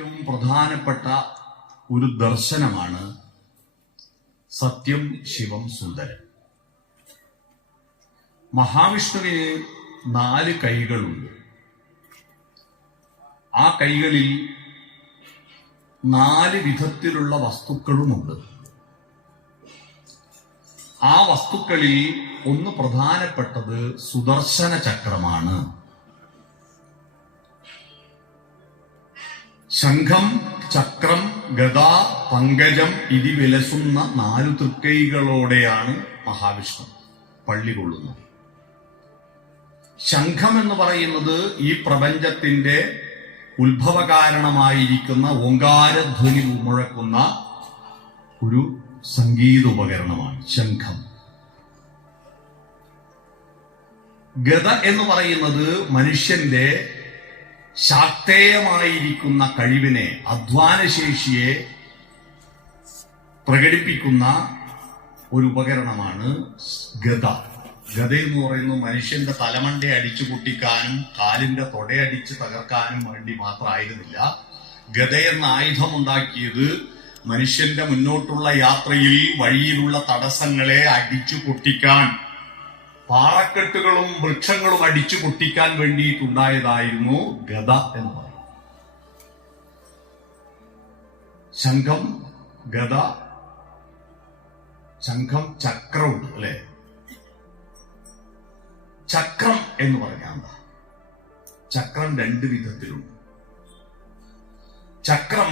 ഏറ്റവും പ്രധാനപ്പെട്ട ഒരു ദർശനമാണ് സത്യം ശിവം സുന്ദരം. മഹാവിഷ്ണുവിന് 4 കൈകളുണ്ട്. ആ കൈകളിൽ 4 വിധത്തിലുള്ള വസ്തുക്കളുമുണ്ട്. ആ വസ്തുക്കളിൽ ഒന്ന് പ്രധാനപ്പെട്ടത് സുദർശന ചക്രമാണ്. ശംഖം, ചക്രം, ഗദ, പങ്കജം ഇതി വിലസുന്ന 4 തൃക്കൈകളോടെയാണ് മഹാവിഷ്ണു പള്ളി കൊള്ളുന്നത്. ശംഖം എന്ന് പറയുന്നത് ഈ പ്രപഞ്ചത്തിന്റെ ഉത്ഭവകാരണമായിരിക്കുന്ന ഓങ്കാരധ്വനി മുഴക്കുന്ന ഒരു സംഗീത ഉപകരണമാണ് ശംഖം. ഗദ എന്ന് പറയുന്നത് മനുഷ്യന്റെ ശാക്തേയമായിരിക്കുന്ന കഴിവിനെ, അധ്വാനശേഷിയെ പ്രകടിപ്പിക്കുന്ന ഒരു ഉപകരണമാണ് ഗദ. ഗദ എന്ന് പറയുന്നത് മനുഷ്യന്റെ തലമണ്ടെ അടിച്ചു പൊട്ടിക്കാനും കാലിന്റെ തൊടയടിച്ച് തകർക്കാനും വേണ്ടി മാത്രമായിരുന്നില്ല. ഗദ എന്ന ആയുധം ഉണ്ടാക്കിയത് മനുഷ്യന്റെ മുന്നോട്ടുള്ള യാത്രയിൽ വഴിയിലുള്ള തടസ്സങ്ങളെ അടിച്ചു പൊട്ടിക്കാൻ, പാറക്കെട്ടുകളും വൃക്ഷങ്ങളും അടിച്ചു പൊട്ടിക്കാൻ വേണ്ടിയിട്ടുണ്ടായതായിരുന്നു ഗദ എന്ന് പറയുന്നത്. ശംഖം, ഗദ, ശംഖം, ചക്രമുണ്ട് അല്ലെ? ചക്രം എന്ന് പറഞ്ഞാൽ എന്താ? ചക്രം 2 വിധത്തിലുണ്ട്. ചക്രം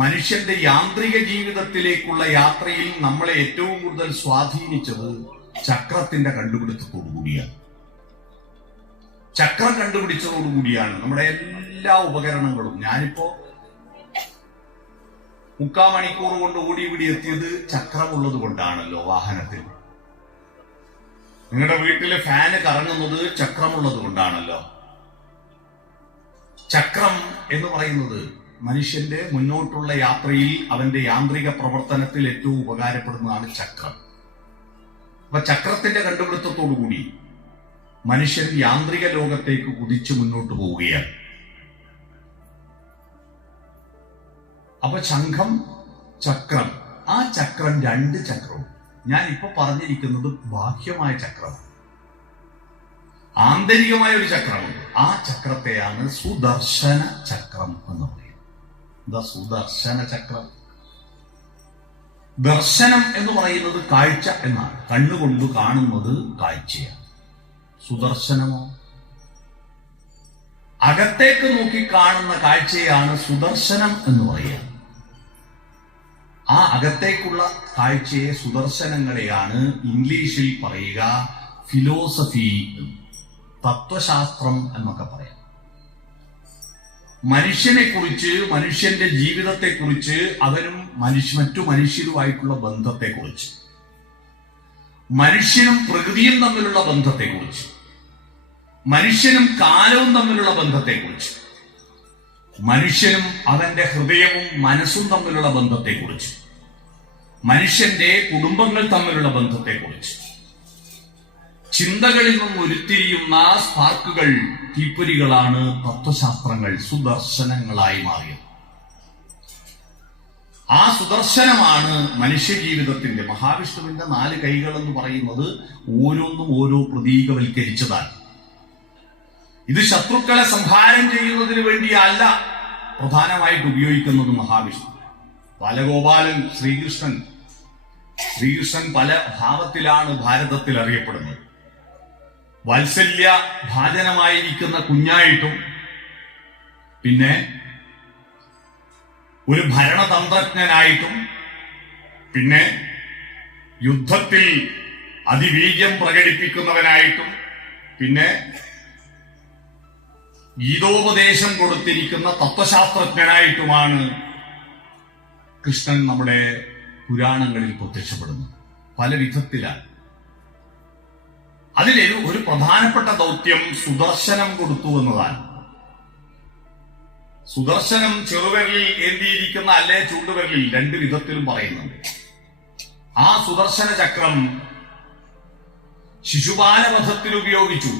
മനുഷ്യന്റെ യാന്ത്രിക ജീവിതത്തിലേക്കുള്ള യാത്രയിൽ നമ്മളെ ഏറ്റവും കൂടുതൽ സ്വാധീനിച്ചത് ചക്രത്തിന്റെ കണ്ടുപിടുത്തത്തോടുകൂടിയാണ്. ചക്രം കണ്ടുപിടിച്ചതോടുകൂടിയാണ് നമ്മുടെ എല്ലാ ഉപകരണങ്ങളും. ഞാനിപ്പോ 3/4 മണിക്കൂർ കൊണ്ട് ഓടി ഇവിടെ എത്തിയത് ചക്രമുള്ളത് കൊണ്ടാണല്ലോ. വാഹനത്തിൽ നിങ്ങളുടെ വീട്ടിലെ ഫാന് കറങ്ങുന്നത് ചക്രമുള്ളത് കൊണ്ടാണല്ലോ. ചക്രം എന്ന് പറയുന്നത് മനുഷ്യന്റെ മുന്നോട്ടുള്ള യാത്രയിൽ അവന്റെ യാന്ത്രിക പ്രവർത്തനത്തിൽ ഏറ്റവും ഉപകാരപ്പെടുന്നതാണ് ചക്രം. അപ്പൊ ചക്രത്തിന്റെ കണ്ടുപിടുത്തത്തോടുകൂടി മനുഷ്യൻ യാന്ത്രിക ലോകത്തേക്ക് കുതിച്ചു മുന്നോട്ട് പോവുകയാണ്. അപ്പൊ ശംഖം, ചക്രം, ആ ചക്രം 2 ചക്രവും. ഞാൻ ഇപ്പൊ പറഞ്ഞിരിക്കുന്നത് ബാഹ്യമായ ചക്രമാണ്. ആന്തരികമായ ഒരു ചക്രമുണ്ട്. ആ ചക്രത്തെയാണ് സുദർശന ചക്രം എന്ന് പറയുന്നത്. എന്താ സുദർശന ചക്രം? ദർശനം എന്ന് പറയുന്നത് കാഴ്ച എന്നാണ്. കണ്ണുകൊണ്ട് കാണുന്നത് കാഴ്ചയാണ്. സുദർശനമോ അകത്തേക്ക് നോക്കി കാണുന്ന കാഴ്ചയാണ് സുദർശനം എന്ന് പറയുക. ആ അകത്തേക്കുള്ള കാഴ്ചയെ, സുദർശനങ്ങളെയാണ് ഇംഗ്ലീഷിൽ പറയുക ഫിലോസഫി, തത്വശാസ്ത്രം എന്നൊക്കെ പറയാം. മനുഷ്യനെ കുറിച്ച്, മനുഷ്യന്റെ ജീവിതത്തെക്കുറിച്ച്, അവനും മറ്റു മനുഷ്യരുമായിട്ടുള്ള ബന്ധത്തെക്കുറിച്ച്, മനുഷ്യനും പ്രകൃതിയും തമ്മിലുള്ള ബന്ധത്തെക്കുറിച്ച്, മനുഷ്യനും കാലവും തമ്മിലുള്ള ബന്ധത്തെക്കുറിച്ച്, മനുഷ്യനും അവന്റെ ഹൃദയവും മനസ്സും തമ്മിലുള്ള ബന്ധത്തെക്കുറിച്ച്, മനുഷ്യന്റെ കുടുംബങ്ങൾ തമ്മിലുള്ള ബന്ധത്തെക്കുറിച്ച്, ചിന്തകളിൽ നിന്നും ഉരുത്തിരിയുന്ന സ്പാർക്കുകൾ, തീപ്പൊരികളാണ് തത്വശാസ്ത്രങ്ങൾ, സുദർശനങ്ങളായി മാറിയത്. ആ സുദർശനമാണ് മനുഷ്യജീവിതത്തിന്റെ, മഹാവിഷ്ണുവിന്റെ 4 കൈകൾ എന്ന് പറയുന്നത് ഓരോന്നും ഓരോ പ്രതീകവൽക്കരിച്ചതാണ്. ഇത് ശത്രുക്കളെ സംഹാരം ചെയ്യുന്നതിന് വേണ്ടിയല്ല പ്രധാനമായിട്ട് ഉപയോഗിക്കുന്നത് മഹാവിഷ്ണു. ബാലഗോപാലൻ, ശ്രീകൃഷ്ണൻ പല ഭാവത്തിലാണ് ഭാരതത്തിൽ അറിയപ്പെടുന്നത്. വാത്സല്യ ഭാജനമായിരിക്കുന്ന കുഞ്ഞായിട്ടും, പിന്നെ ഒരു ഭരണതന്ത്രജ്ഞനായിട്ടും, പിന്നെ യുദ്ധത്തിൽ അതിവീര്യം പ്രകടിപ്പിക്കുന്നവനായിട്ടും, പിന്നെ ഗീതോപദേശം കൊടുത്തിരിക്കുന്ന തത്വശാസ്ത്രജ്ഞനായിട്ടുമാണ് കൃഷ്ണൻ നമ്മുടെ പുരാണങ്ങളിൽ പ്രത്യക്ഷപ്പെടുന്നത്. പല വിധത്തിലാണ്. അതിലൊരു ഒരു പ്രധാനപ്പെട്ട ദൗത്യം സുദർശനം കൊടുത്തു എന്നതാണ്. സുദർശനം ചെറുവിരലിൽ ഏന്തിയിരിക്കുന്ന, അല്ലെ ചൂണ്ടുവിരലിൽ, 2 വിധത്തിലും പറയുന്നുണ്ട്. ആ സുദർശന ചക്രം ശിശുപാലവധത്തിൽ ഉപയോഗിച്ചു.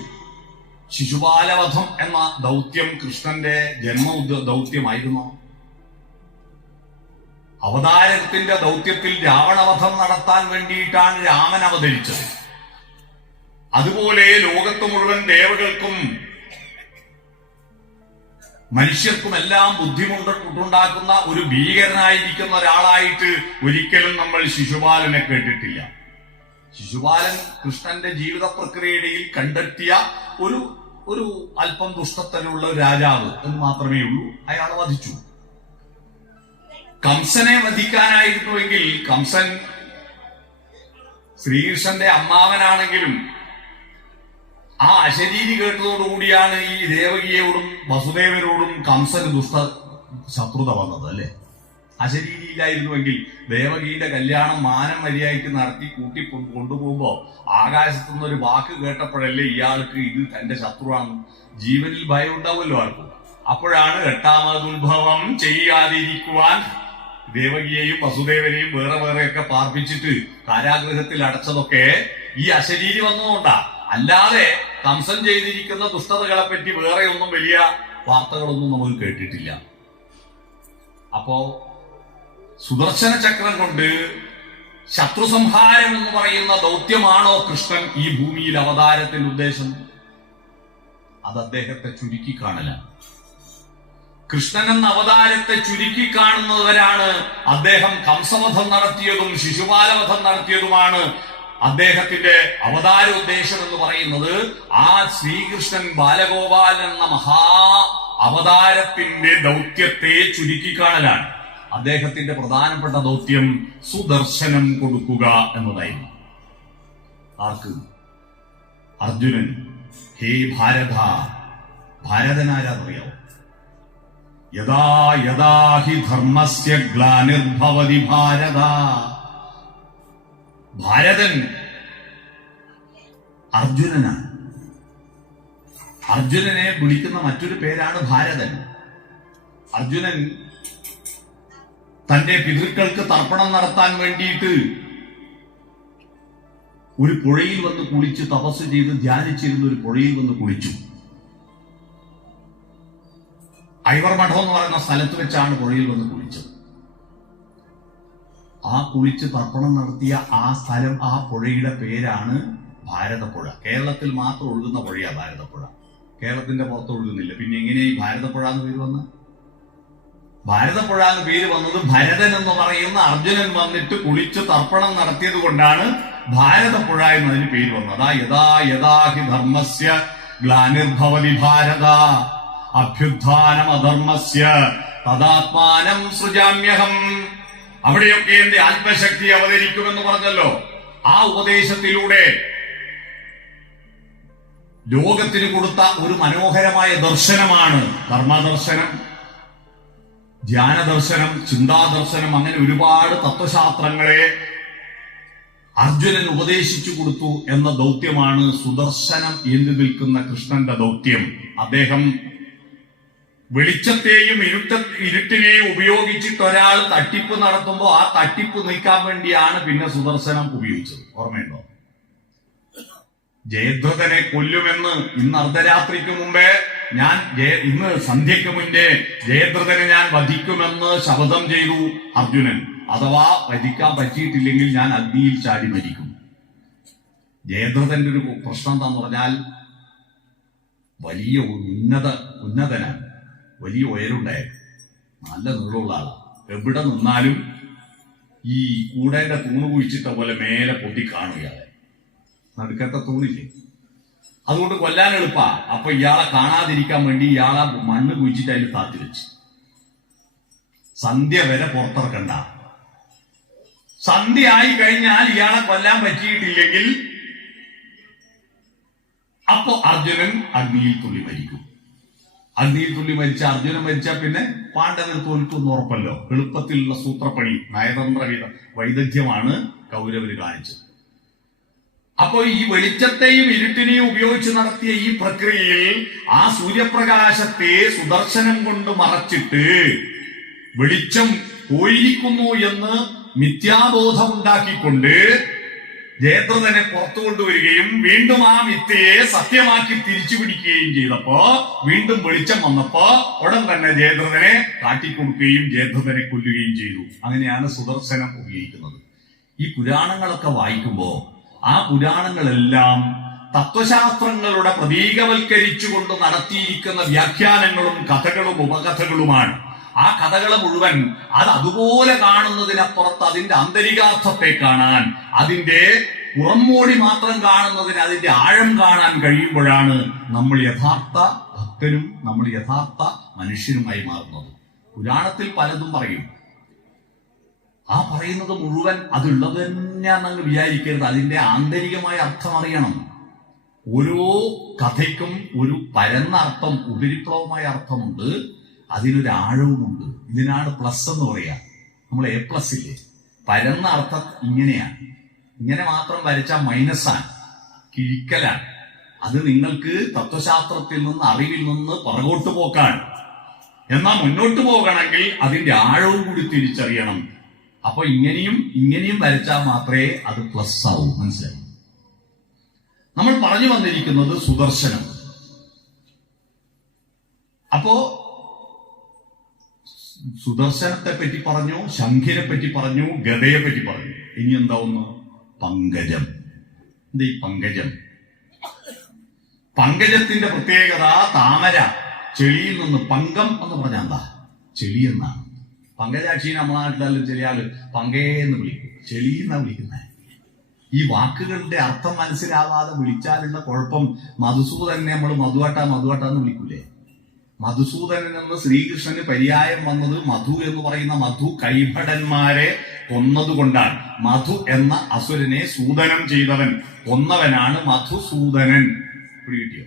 ശിശുപാലവധം എന്ന ദൗത്യം കൃഷ്ണന്റെ ജന്മ ദൗത്യമായിരുന്നു. അവതാരത്തിന്റെ ദൗത്യത്തിൽ രാവണവധം നടത്താൻ വേണ്ടിയിട്ടാണ് രാമൻ അവതരിച്ചത്. അതുപോലെ ലോകത്ത് മുഴുവൻ ദേവകൾക്കും മനുഷ്യർക്കുമെല്ലാം ബുദ്ധിമുട്ടുണ്ടാക്കുന്ന ഒരു ഭീകരനായിരിക്കുന്ന ഒരാളായിട്ട് ഒരിക്കലും നമ്മൾ ശിശുപാലനെ കേട്ടിട്ടില്ല. ശിശുപാലൻ കൃഷ്ണന്റെ ജീവിത പ്രക്രിയയിൽ കണ്ടെത്തിയ ഒരു അല്പം ദുഷ്ടത്തലുള്ള ഒരു രാജാവ് എന്ന് മാത്രമേ ഉള്ളൂ. അയാൾ വധിച്ചു. കംസനെ വധിക്കാനായിരുന്നുവെങ്കിൽ കംസൻ ശ്രീകൃഷ്ണന്റെ അമ്മാവനാണെങ്കിലും ആ അശരീരി കേട്ടതോടുകൂടിയാണ് ഈ ദേവകിയോടും വസുദേവരോടും കംസന് ശത്രുത വന്നത്, അല്ലെ? അശരീരിയിലായിരുന്നുവെങ്കിൽ ദേവകിയുടെ കല്യാണം മാനം മര്യാദയ്ക്ക് നടത്തി കൂട്ടി കൊണ്ടുപോകുമ്പോ ആകാശത്തുനിന്ന് ഒരു വാക്ക് കേട്ടപ്പോഴല്ലേ ഇയാൾക്ക് ഇത് തന്റെ ശത്രുവാണ്, ജീവനിൽ ഭയം ഉണ്ടാവുമല്ലോ ആൾക്ക്. അപ്പോഴാണ് എട്ടാമതുത്ഭവം ചെയ്യാതിരിക്കുവാൻ ദേവകിയെയും വസുദേവനെയും വേറെ വേറെയൊക്കെ പാർപ്പിച്ചിട്ട് കാരാഗൃഹത്തിൽ അടച്ചതൊക്കെ ഈ അശരീരി വന്നതുകൊണ്ടാ. അല്ലാതെ കംസൻ ചെയ്തിരിക്കുന്ന ദുഷ്ടതകളെ പറ്റി വേറെ ഒന്നും വലിയ വാർത്തകളൊന്നും നമുക്ക് കേട്ടിട്ടില്ല. അപ്പോ സുദർശന ചക്രം കൊണ്ട് ശത്രുസംഹാരം എന്ന് പറയുന്ന ദൗത്യമാണോ കൃഷ്ണൻ ഈ ഭൂമിയിൽ അവതാരത്തിന്റെ ഉദ്ദേശം? അത് അദ്ദേഹത്തെ ചുരുക്കി കാണലാണ്. കൃഷ്ണൻ എന്ന അവതാരത്തെ ചുരുക്കി കാണുന്നവരാണ് അദ്ദേഹം കംസവധം നടത്തിയതും ശിശുപാലവധം നടത്തിയതുമാണ്. അദ്ദേഹത്തിന്റെ അവതാരോദ്ദേശം എന്ന് പറയുന്നത് ആ ശ്രീകൃഷ്ണൻ ബാലഗോപാലൻ എന്ന മഹാ അവതാരത്തിന്റെ ദൗത്യത്തെ ചുരുക്കിക്കാണലാണ്. അദ്ദേഹത്തിന്റെ പ്രധാനപ്പെട്ട ദൗത്യം സുദർശനം കൊടുക്കുക എന്നതായിരുന്നു. ആർക്ക്? അർജുനൻ. ഹേ ഭാരത, ഭാരതനാരാന്നറിയാവോ? യഥാ യഥാ ഹി ധർമ്മസ്യ ഗ്ലാനിർഭവതി ഭാരത. ഭാരതൻ അർജുനനാണ്. അർജുനനെ വിളിക്കുന്ന മറ്റൊരു പേരാണ് ഭാരതൻ. അർജുനൻ തന്റെ പിതൃക്കൾക്ക് തർപ്പണം നടത്താൻ വേണ്ടിയിട്ട് ഒരു പുഴയിൽ വന്ന് കുളിച്ച് തപസ് ചെയ്ത് ധ്യാനിച്ചിരുന്ന ഒരു പുഴയിൽ വന്ന് കുളിച്ചു. ഐവർമഠം എന്ന് പറയുന്ന സ്ഥലത്ത് വെച്ചാണ് പുഴയിൽ വന്ന് കുളിച്ചത്. ആ കുളിച്ച് തർപ്പണം നടത്തിയ ആ സ്ഥലം, ആ പുഴയുടെ പേരാണ് ഭാരതപ്പുഴ. കേരളത്തിൽ മാത്രം ഒഴുകുന്ന പുഴയാ ഭാരതപ്പുഴ. കേരളത്തിന്റെ പുറത്ത് ഒഴുകുന്നില്ല. പിന്നെ എങ്ങനെ ഈ ഭാരതപ്പുഴ എന്ന് പേര് വന്ന്? ഭാരതപ്പുഴ എന്ന് പേര് വന്നത് ഭരതൻ എന്ന് പറയുന്ന അർജുനൻ വന്നിട്ട് കുളിച്ച് തർപ്പണം നടത്തിയത് കൊണ്ടാണ് ഭാരതപ്പുഴ എന്നതിന് പേര് വന്നത്. അതാ യഥാ യഥാ ഹി ധർമ്മസ്യ ഗ്ലാനിർഭവതി ഭാരത അഭ്യുത്ഥാനം അധർമ്മസ്യ തദാത്മാനം സൃജാമ്യഹം. അവിടെയൊക്കെ എന്റെ ആത്മശക്തി അവതരിക്കുമെന്ന് പറഞ്ഞല്ലോ. ആ ഉപദേശത്തിലൂടെ ലോകത്തിന് കൊടുത്ത ഒരു മനോഹരമായ ദർശനമാണ് കർമ്മദർശനം, ധ്യാനദർശനം, ചിന്താദർശനം. അങ്ങനെ ഒരുപാട് തത്വശാസ്ത്രങ്ങളെ അർജുനൻ ഉപദേശിച്ചു കൊടുത്തു എന്ന ദൗത്യമാണ് സുദർശനം എന്ന് നിൽക്കുന്ന കൃഷ്ണന്റെ ദൗത്യം. അദ്ദേഹം വെളിച്ചത്തെയും ഇരുട്ടിനെയും ഉപയോഗിച്ചിട്ട് ഒരാൾ തട്ടിപ്പ് നടത്തുമ്പോൾ ആ തട്ടിപ്പ് നീക്കാൻ വേണ്ടിയാണ് പിന്നെ സുദർശനം ഉപയോഗിച്ചത്. ഓർമ്മയുണ്ടോ? ജയദ്രഥനെ കൊല്ലുമെന്ന് ഇന്ന് അർദ്ധരാത്രിക്ക് മുമ്പേ ഇന്ന് സന്ധ്യയ്ക്ക് മുന്നേ ജയദ്രഥനെ ഞാൻ വധിക്കുമെന്ന് ശപഥം ചെയ്തു അർജുനൻ. അഥവാ വധിക്കാൻ പറ്റിയിട്ടില്ലെങ്കിൽ ഞാൻ അഗ്നിയിൽ ചാടി മരിക്കും. ജയദ്രഥന്റെ ഒരു പ്രശ്നം എന്താന്ന് പറഞ്ഞാൽ വലിയ ഉന്നതനാണ്, വലിയ ഉയരുണ്ടായിരുന്നു, നല്ല നീളമുള്ള ആളാണ്. എവിടെ നിന്നാലും ഈ കൂടേന്റെ തൂണ് കുഴിച്ചിട്ട പോലെ മേലെ പൊട്ടി കാണുകയാണ്. നടുക്കത്തെ തൂണില്ലേ, അതുകൊണ്ട് കൊല്ലാൻ എളുപ്പാ. അപ്പൊ ഇയാളെ കാണാതിരിക്കാൻ വേണ്ടി ഇയാളെ മണ്ണ് കുഴിച്ചിട്ട് അതിൽ താത്തി വെച്ച് സന്ധ്യ വരെ പുറത്തിറക്കണ്ട. സന്ധ്യ ആയി കഴിഞ്ഞാൽ ഇയാളെ കൊല്ലാൻ പറ്റിയിട്ടില്ലെങ്കിൽ അപ്പോ അർജുനൻ അഗ്നിയിൽ തുള്ളി മരിക്കും. അഗ്നിയിൽ തുള്ളി മരിച്ച അർജുനൻ മരിച്ചാൽ പിന്നെ പാണ്ഡവർ തോൽക്കുമെന്ന് ഉറപ്പല്ലോ. എളുപ്പത്തിലുള്ള സൂത്രപ്പണി, നയതന്ത്ര വൈദഗ്ധ്യമാണ് കൗരവര് കാണിച്ചത്. അപ്പോ ഈ വെളിച്ചത്തെയും ഇരുട്ടിനെയും ഉപയോഗിച്ച് നടത്തിയ ഈ പ്രക്രിയയിൽ ആ സൂര്യപ്രകാശത്തെ സുദർശനം കൊണ്ട് മറച്ചിട്ട് വെളിച്ചം പോയിരിക്കുന്നു എന്ന് മിഥ്യാബോധമുണ്ടാക്കിക്കൊണ്ട് ജയദ്രഥനെ പുറത്തു കൊണ്ടുവരികയും വീണ്ടും ആ മിഥ്യയെ സത്യമാക്കി തിരിച്ചു പിടിക്കുകയും ചെയ്തപ്പോ വീണ്ടും വെളിച്ചം വന്നപ്പോ ഉടൻ തന്നെ ജയദ്രഥനെ കാട്ടിക്കൊടുക്കുകയും ജയദ്രഥനെ കൊല്ലുകയും ചെയ്തു. അങ്ങനെയാണ് സുദർശനം ഉപയോഗിക്കുന്നത്. ഈ പുരാണങ്ങളൊക്കെ വായിക്കുമ്പോ ആ പുരാണങ്ങളെല്ലാം തത്വശാസ്ത്രങ്ങളുടെ പ്രതീകവൽക്കരിച്ചുകൊണ്ട് നടത്തിയിരിക്കുന്ന വ്യാഖ്യാനങ്ങളും കഥകളും ഉപകഥകളുമാണ്. ആ കഥകളെ മുഴുവൻ അത് അതുപോലെ കാണുന്നതിനപ്പുറത്ത് അതിന്റെ ആന്തരികാർത്ഥത്തെ കാണാൻ, അതിന്റെ പുറംമോടി മാത്രം കാണുന്നതിന് അതിന്റെ ആഴം കാണാൻ കഴിയുമ്പോഴാണ് നമ്മൾ യഥാർത്ഥ ഭക്തനും നമ്മൾ യഥാർത്ഥ മനുഷ്യനുമായി മാറുന്നത്. പുരാണത്തിൽ പലതും പറയും. ആ പറയുന്നത് മുഴുവൻ അതുള്ളത് തന്നെയാണെന്ന് വിചാരിക്കരുത്. അതിന്റെ ആന്തരികമായ അർത്ഥം അറിയണം. ഓരോ കഥയ്ക്കും ഒരു പരന്ന അർത്ഥം, ഉപരിപ്ലവമായ അർത്ഥമുണ്ട്, അതിനൊരു ആഴവുമുണ്ട്. ഇതിനാണ് പ്ലസ് എന്ന് പറയാ. നമ്മൾ A+ ഇല്ലേ, പരന്ന അർത്ഥം ഇങ്ങനെയാണ്. ഇങ്ങനെ മാത്രം വരച്ചാൽ മൈനസാണ്, കിഴിക്കലാണ്. അത് നിങ്ങൾക്ക് തത്വശാസ്ത്രത്തിൽ നിന്ന്, അറിവിൽ നിന്ന് പുറകോട്ട് പോക്കാണ്. എന്നാൽ മുന്നോട്ട് പോകണമെങ്കിൽ അതിന്റെ ആഴവും കൂടി തിരിച്ചറിയണം. അപ്പൊ ഇങ്ങനെയും വരച്ചാൽ മാത്രമേ അത് പ്ലസ് ആവൂ. മനസ്സിലായി? നമ്മൾ പറഞ്ഞു വന്നിരിക്കുന്നത് സുദർശനം. അപ്പോ സുദർശനത്തെ പറ്റി പറഞ്ഞു, ശംഖിനെ പറ്റി പറഞ്ഞു, ഗദയെ പറ്റി പറഞ്ഞു. ഇനി എന്താ ഒന്ന്? പങ്കജം. എന്താ ഈ പങ്കജം? പങ്കജത്തിന്റെ പ്രത്യേകത താമര ചെളിയിൽ നിന്ന്, പങ്കം എന്ന് പറഞ്ഞാൽ എന്താ? ചെളി എന്നാണ്. പങ്കജാക്ഷി നമ്മളെ നാട്ടിലെല്ലാം ചില ആള് പങ്കയെന്ന് വിളിക്കും, ചെളി എന്നാ വിളിക്കുന്നത്. ഈ വാക്കുകളുടെ അർത്ഥം മനസ്സിലാവാതെ വിളിച്ചാലുള്ള കുഴപ്പം, മധുസൂദനെ നമ്മൾ മധുവാട്ടാന്ന് വിളിക്കൂലേ? മധുസൂദനൻ എന്ന് ശ്രീകൃഷ്ണന് പര്യായം വന്നത് മധു എന്ന് പറയുന്ന മധു കൈഭടന്മാരെ കൊന്നതുകൊണ്ടാണ്. മധു എന്ന അസുരനെ സൂദനം ചെയ്തവൻ, കൊന്നവനാണ് മധുസൂദനൻ. പിടികിട്ടിയോ?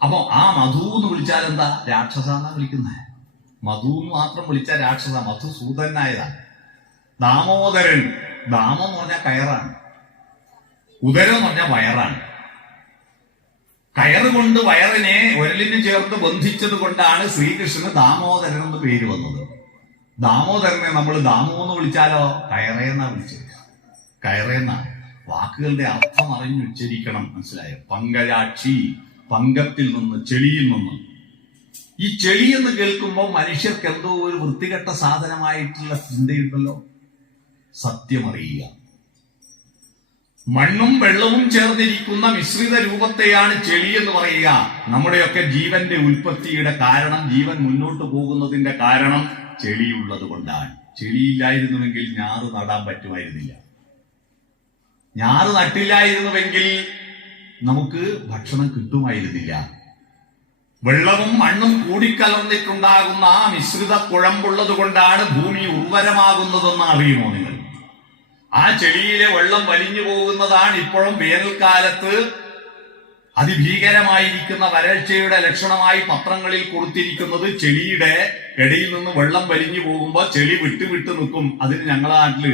അപ്പൊ ആ മധു എന്ന് വിളിച്ചാൽ എന്താ? രാക്ഷസാന്നാ വിളിക്കുന്നത്. മധു എന്ന് മാത്രം വിളിച്ച രാക്ഷസ, മധുസൂദനായതാണ്. ദാമോദരൻ, ദാമം എന്ന് പറഞ്ഞാൽ കയറാണ്, ഉദരം എന്ന് പറഞ്ഞാൽ വയറാണ്. കയറുകൊണ്ട് വയറിനെ ഉരലിന് ചേർത്ത് ബന്ധിച്ചത് കൊണ്ടാണ് ശ്രീകൃഷ്ണന് ദാമോദരൻ എന്ന് പേര് വന്നത്. ദാമോദരനെ നമ്മൾ ദാമോ എന്ന് വിളിച്ചാലോ കയറേന്നാ വിളിച്ചത്. കയറേന്ന വാക്കുകളുടെ അർത്ഥം അറിഞ്ഞുച്ചരിക്കണം. മനസ്സിലായോ? പങ്കജാക്ഷി, പങ്കത്തിൽ നിന്ന്, ചെളിയിൽ നിന്ന്. ഈ ചെളി എന്ന് കേൾക്കുമ്പോൾ മനുഷ്യർക്ക് എന്തോ ഒരു വൃത്തികെട്ട സാധനമായിട്ടുള്ള ചിന്തയുണ്ടല്ലോ. സത്യമറിയുക. മണ്ണും വെള്ളവും ചേർന്നിരിക്കുന്ന മിശ്രിത രൂപത്തെയാണ് ചെളി എന്ന് പറയുക. നമ്മുടെയൊക്കെ ജീവന്റെ ഉൽപ്പത്തിയുടെ കാരണം, ജീവൻ മുന്നോട്ട് പോകുന്നതിന്റെ കാരണം ചെളിയുള്ളത് കൊണ്ടാണ്. ചെളിയില്ലായിരുന്നുവെങ്കിൽ ഞാറ് നടാൻ പറ്റുമായിരുന്നില്ല. ഞാറ് നട്ടില്ലായിരുന്നുവെങ്കിൽ നമുക്ക് ഭക്ഷണം കിട്ടുമായിരുന്നില്ല. വെള്ളവും മണ്ണും കൂടിക്കലർന്നിട്ടുണ്ടാകുന്ന ആ മിശ്രിത കുഴമ്പുള്ളത് കൊണ്ടാണ് ഭൂമി ഉർവരമാകുന്നതെന്ന് അറിയുമോ നിങ്ങൾ? ആ ചെളിയിലെ വെള്ളം വലിഞ്ഞു പോകുന്നതാണ് ഇപ്പോഴും വേനൽക്കാലത്ത് അതിഭീകരമായിരിക്കുന്ന വരൾച്ചയുടെ ലക്ഷണമായി പത്രങ്ങളിൽ കൊടുത്തിരിക്കുന്നത്. ചെളിയുടെ ഇടയിൽ നിന്ന് വെള്ളം വലിഞ്ഞു പോകുമ്പോ ചെളി വിട്ട് നിൽക്കും. അതിന് ഞങ്ങളുടെ നാട്ടില്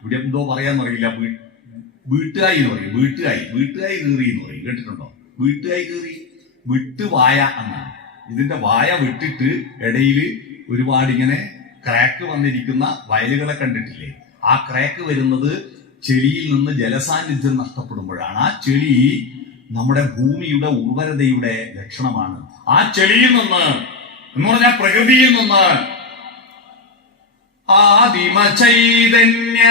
ഇവിടെ എന്തോ പറയാന്നറിയില്ല, വീട്ടുകായി എന്ന് പറയും. വീട്ടുകായി കീറി എന്ന് പറയും. കേട്ടിട്ടുണ്ടോ? വീട്ടുകായി കീറി, വിട്ടുവായ എന്നാണ്. ഇതിന്റെ വായ വിട്ടിട്ട് ഇടയിൽ ഒരുപാട് ഇങ്ങനെ ക്രാക്ക് വന്നിരിക്കുന്ന വയലുകളെ കണ്ടിട്ടില്ലേ? ആ ക്രാക്ക് വരുന്നത് ചെളിയിൽ നിന്ന് ജലസാന്നിധ്യം നഷ്ടപ്പെടുമ്പോഴാണ്. ആ ചെളി നമ്മുടെ ഭൂമിയുടെ ഉർവരതയുടെ ലക്ഷണമാണ്. ആ ചെളിയിൽ നിന്ന് എന്ന് പറഞ്ഞാൽ പ്രകൃതിയിൽ നിന്ന് ആദിമ ചൈതന്യ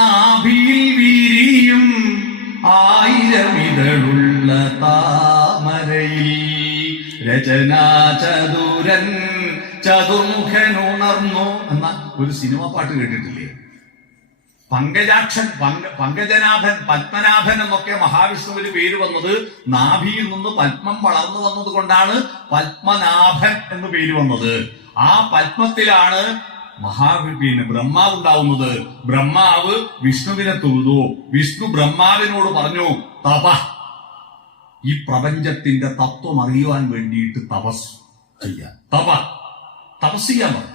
നാഭിയിൽ വീരിയും ആയിരമിതളുള്ള താമരയിൽ രചനാചതുരൻ ചതുർമുഖനുണർന്നു എന്ന ഒരു സിനിമ പാട്ട് കേട്ടിട്ടില്ലേ? പങ്കജാക്ഷൻ, പങ്കജനാഭൻ, പത്മനാഭൻ എന്നൊക്കെ മഹാവിഷ്ണുവിന് പേര് വന്നത് നാഭിയിൽ നിന്ന് പത്മം വളർന്നു വന്നത് കൊണ്ടാണ് പത്മനാഭൻ എന്ന് പേര് വന്നത്. ആ പത്മത്തിലാണ് ബ്രഹ്മാവ് ഉണ്ടാവുന്നത്. ബ്രഹ്മാവ് വിഷ്ണുവിനെ തൊഴുതു. വിഷ്ണു ബ്രഹ്മാവിനോട് പറഞ്ഞു, ഈ പ്രപഞ്ചത്തിന്റെ തത്വം അറിയുവാൻ വേണ്ടിയിട്ട് തപസ് ചെയ്യാൻ പറഞ്ഞു.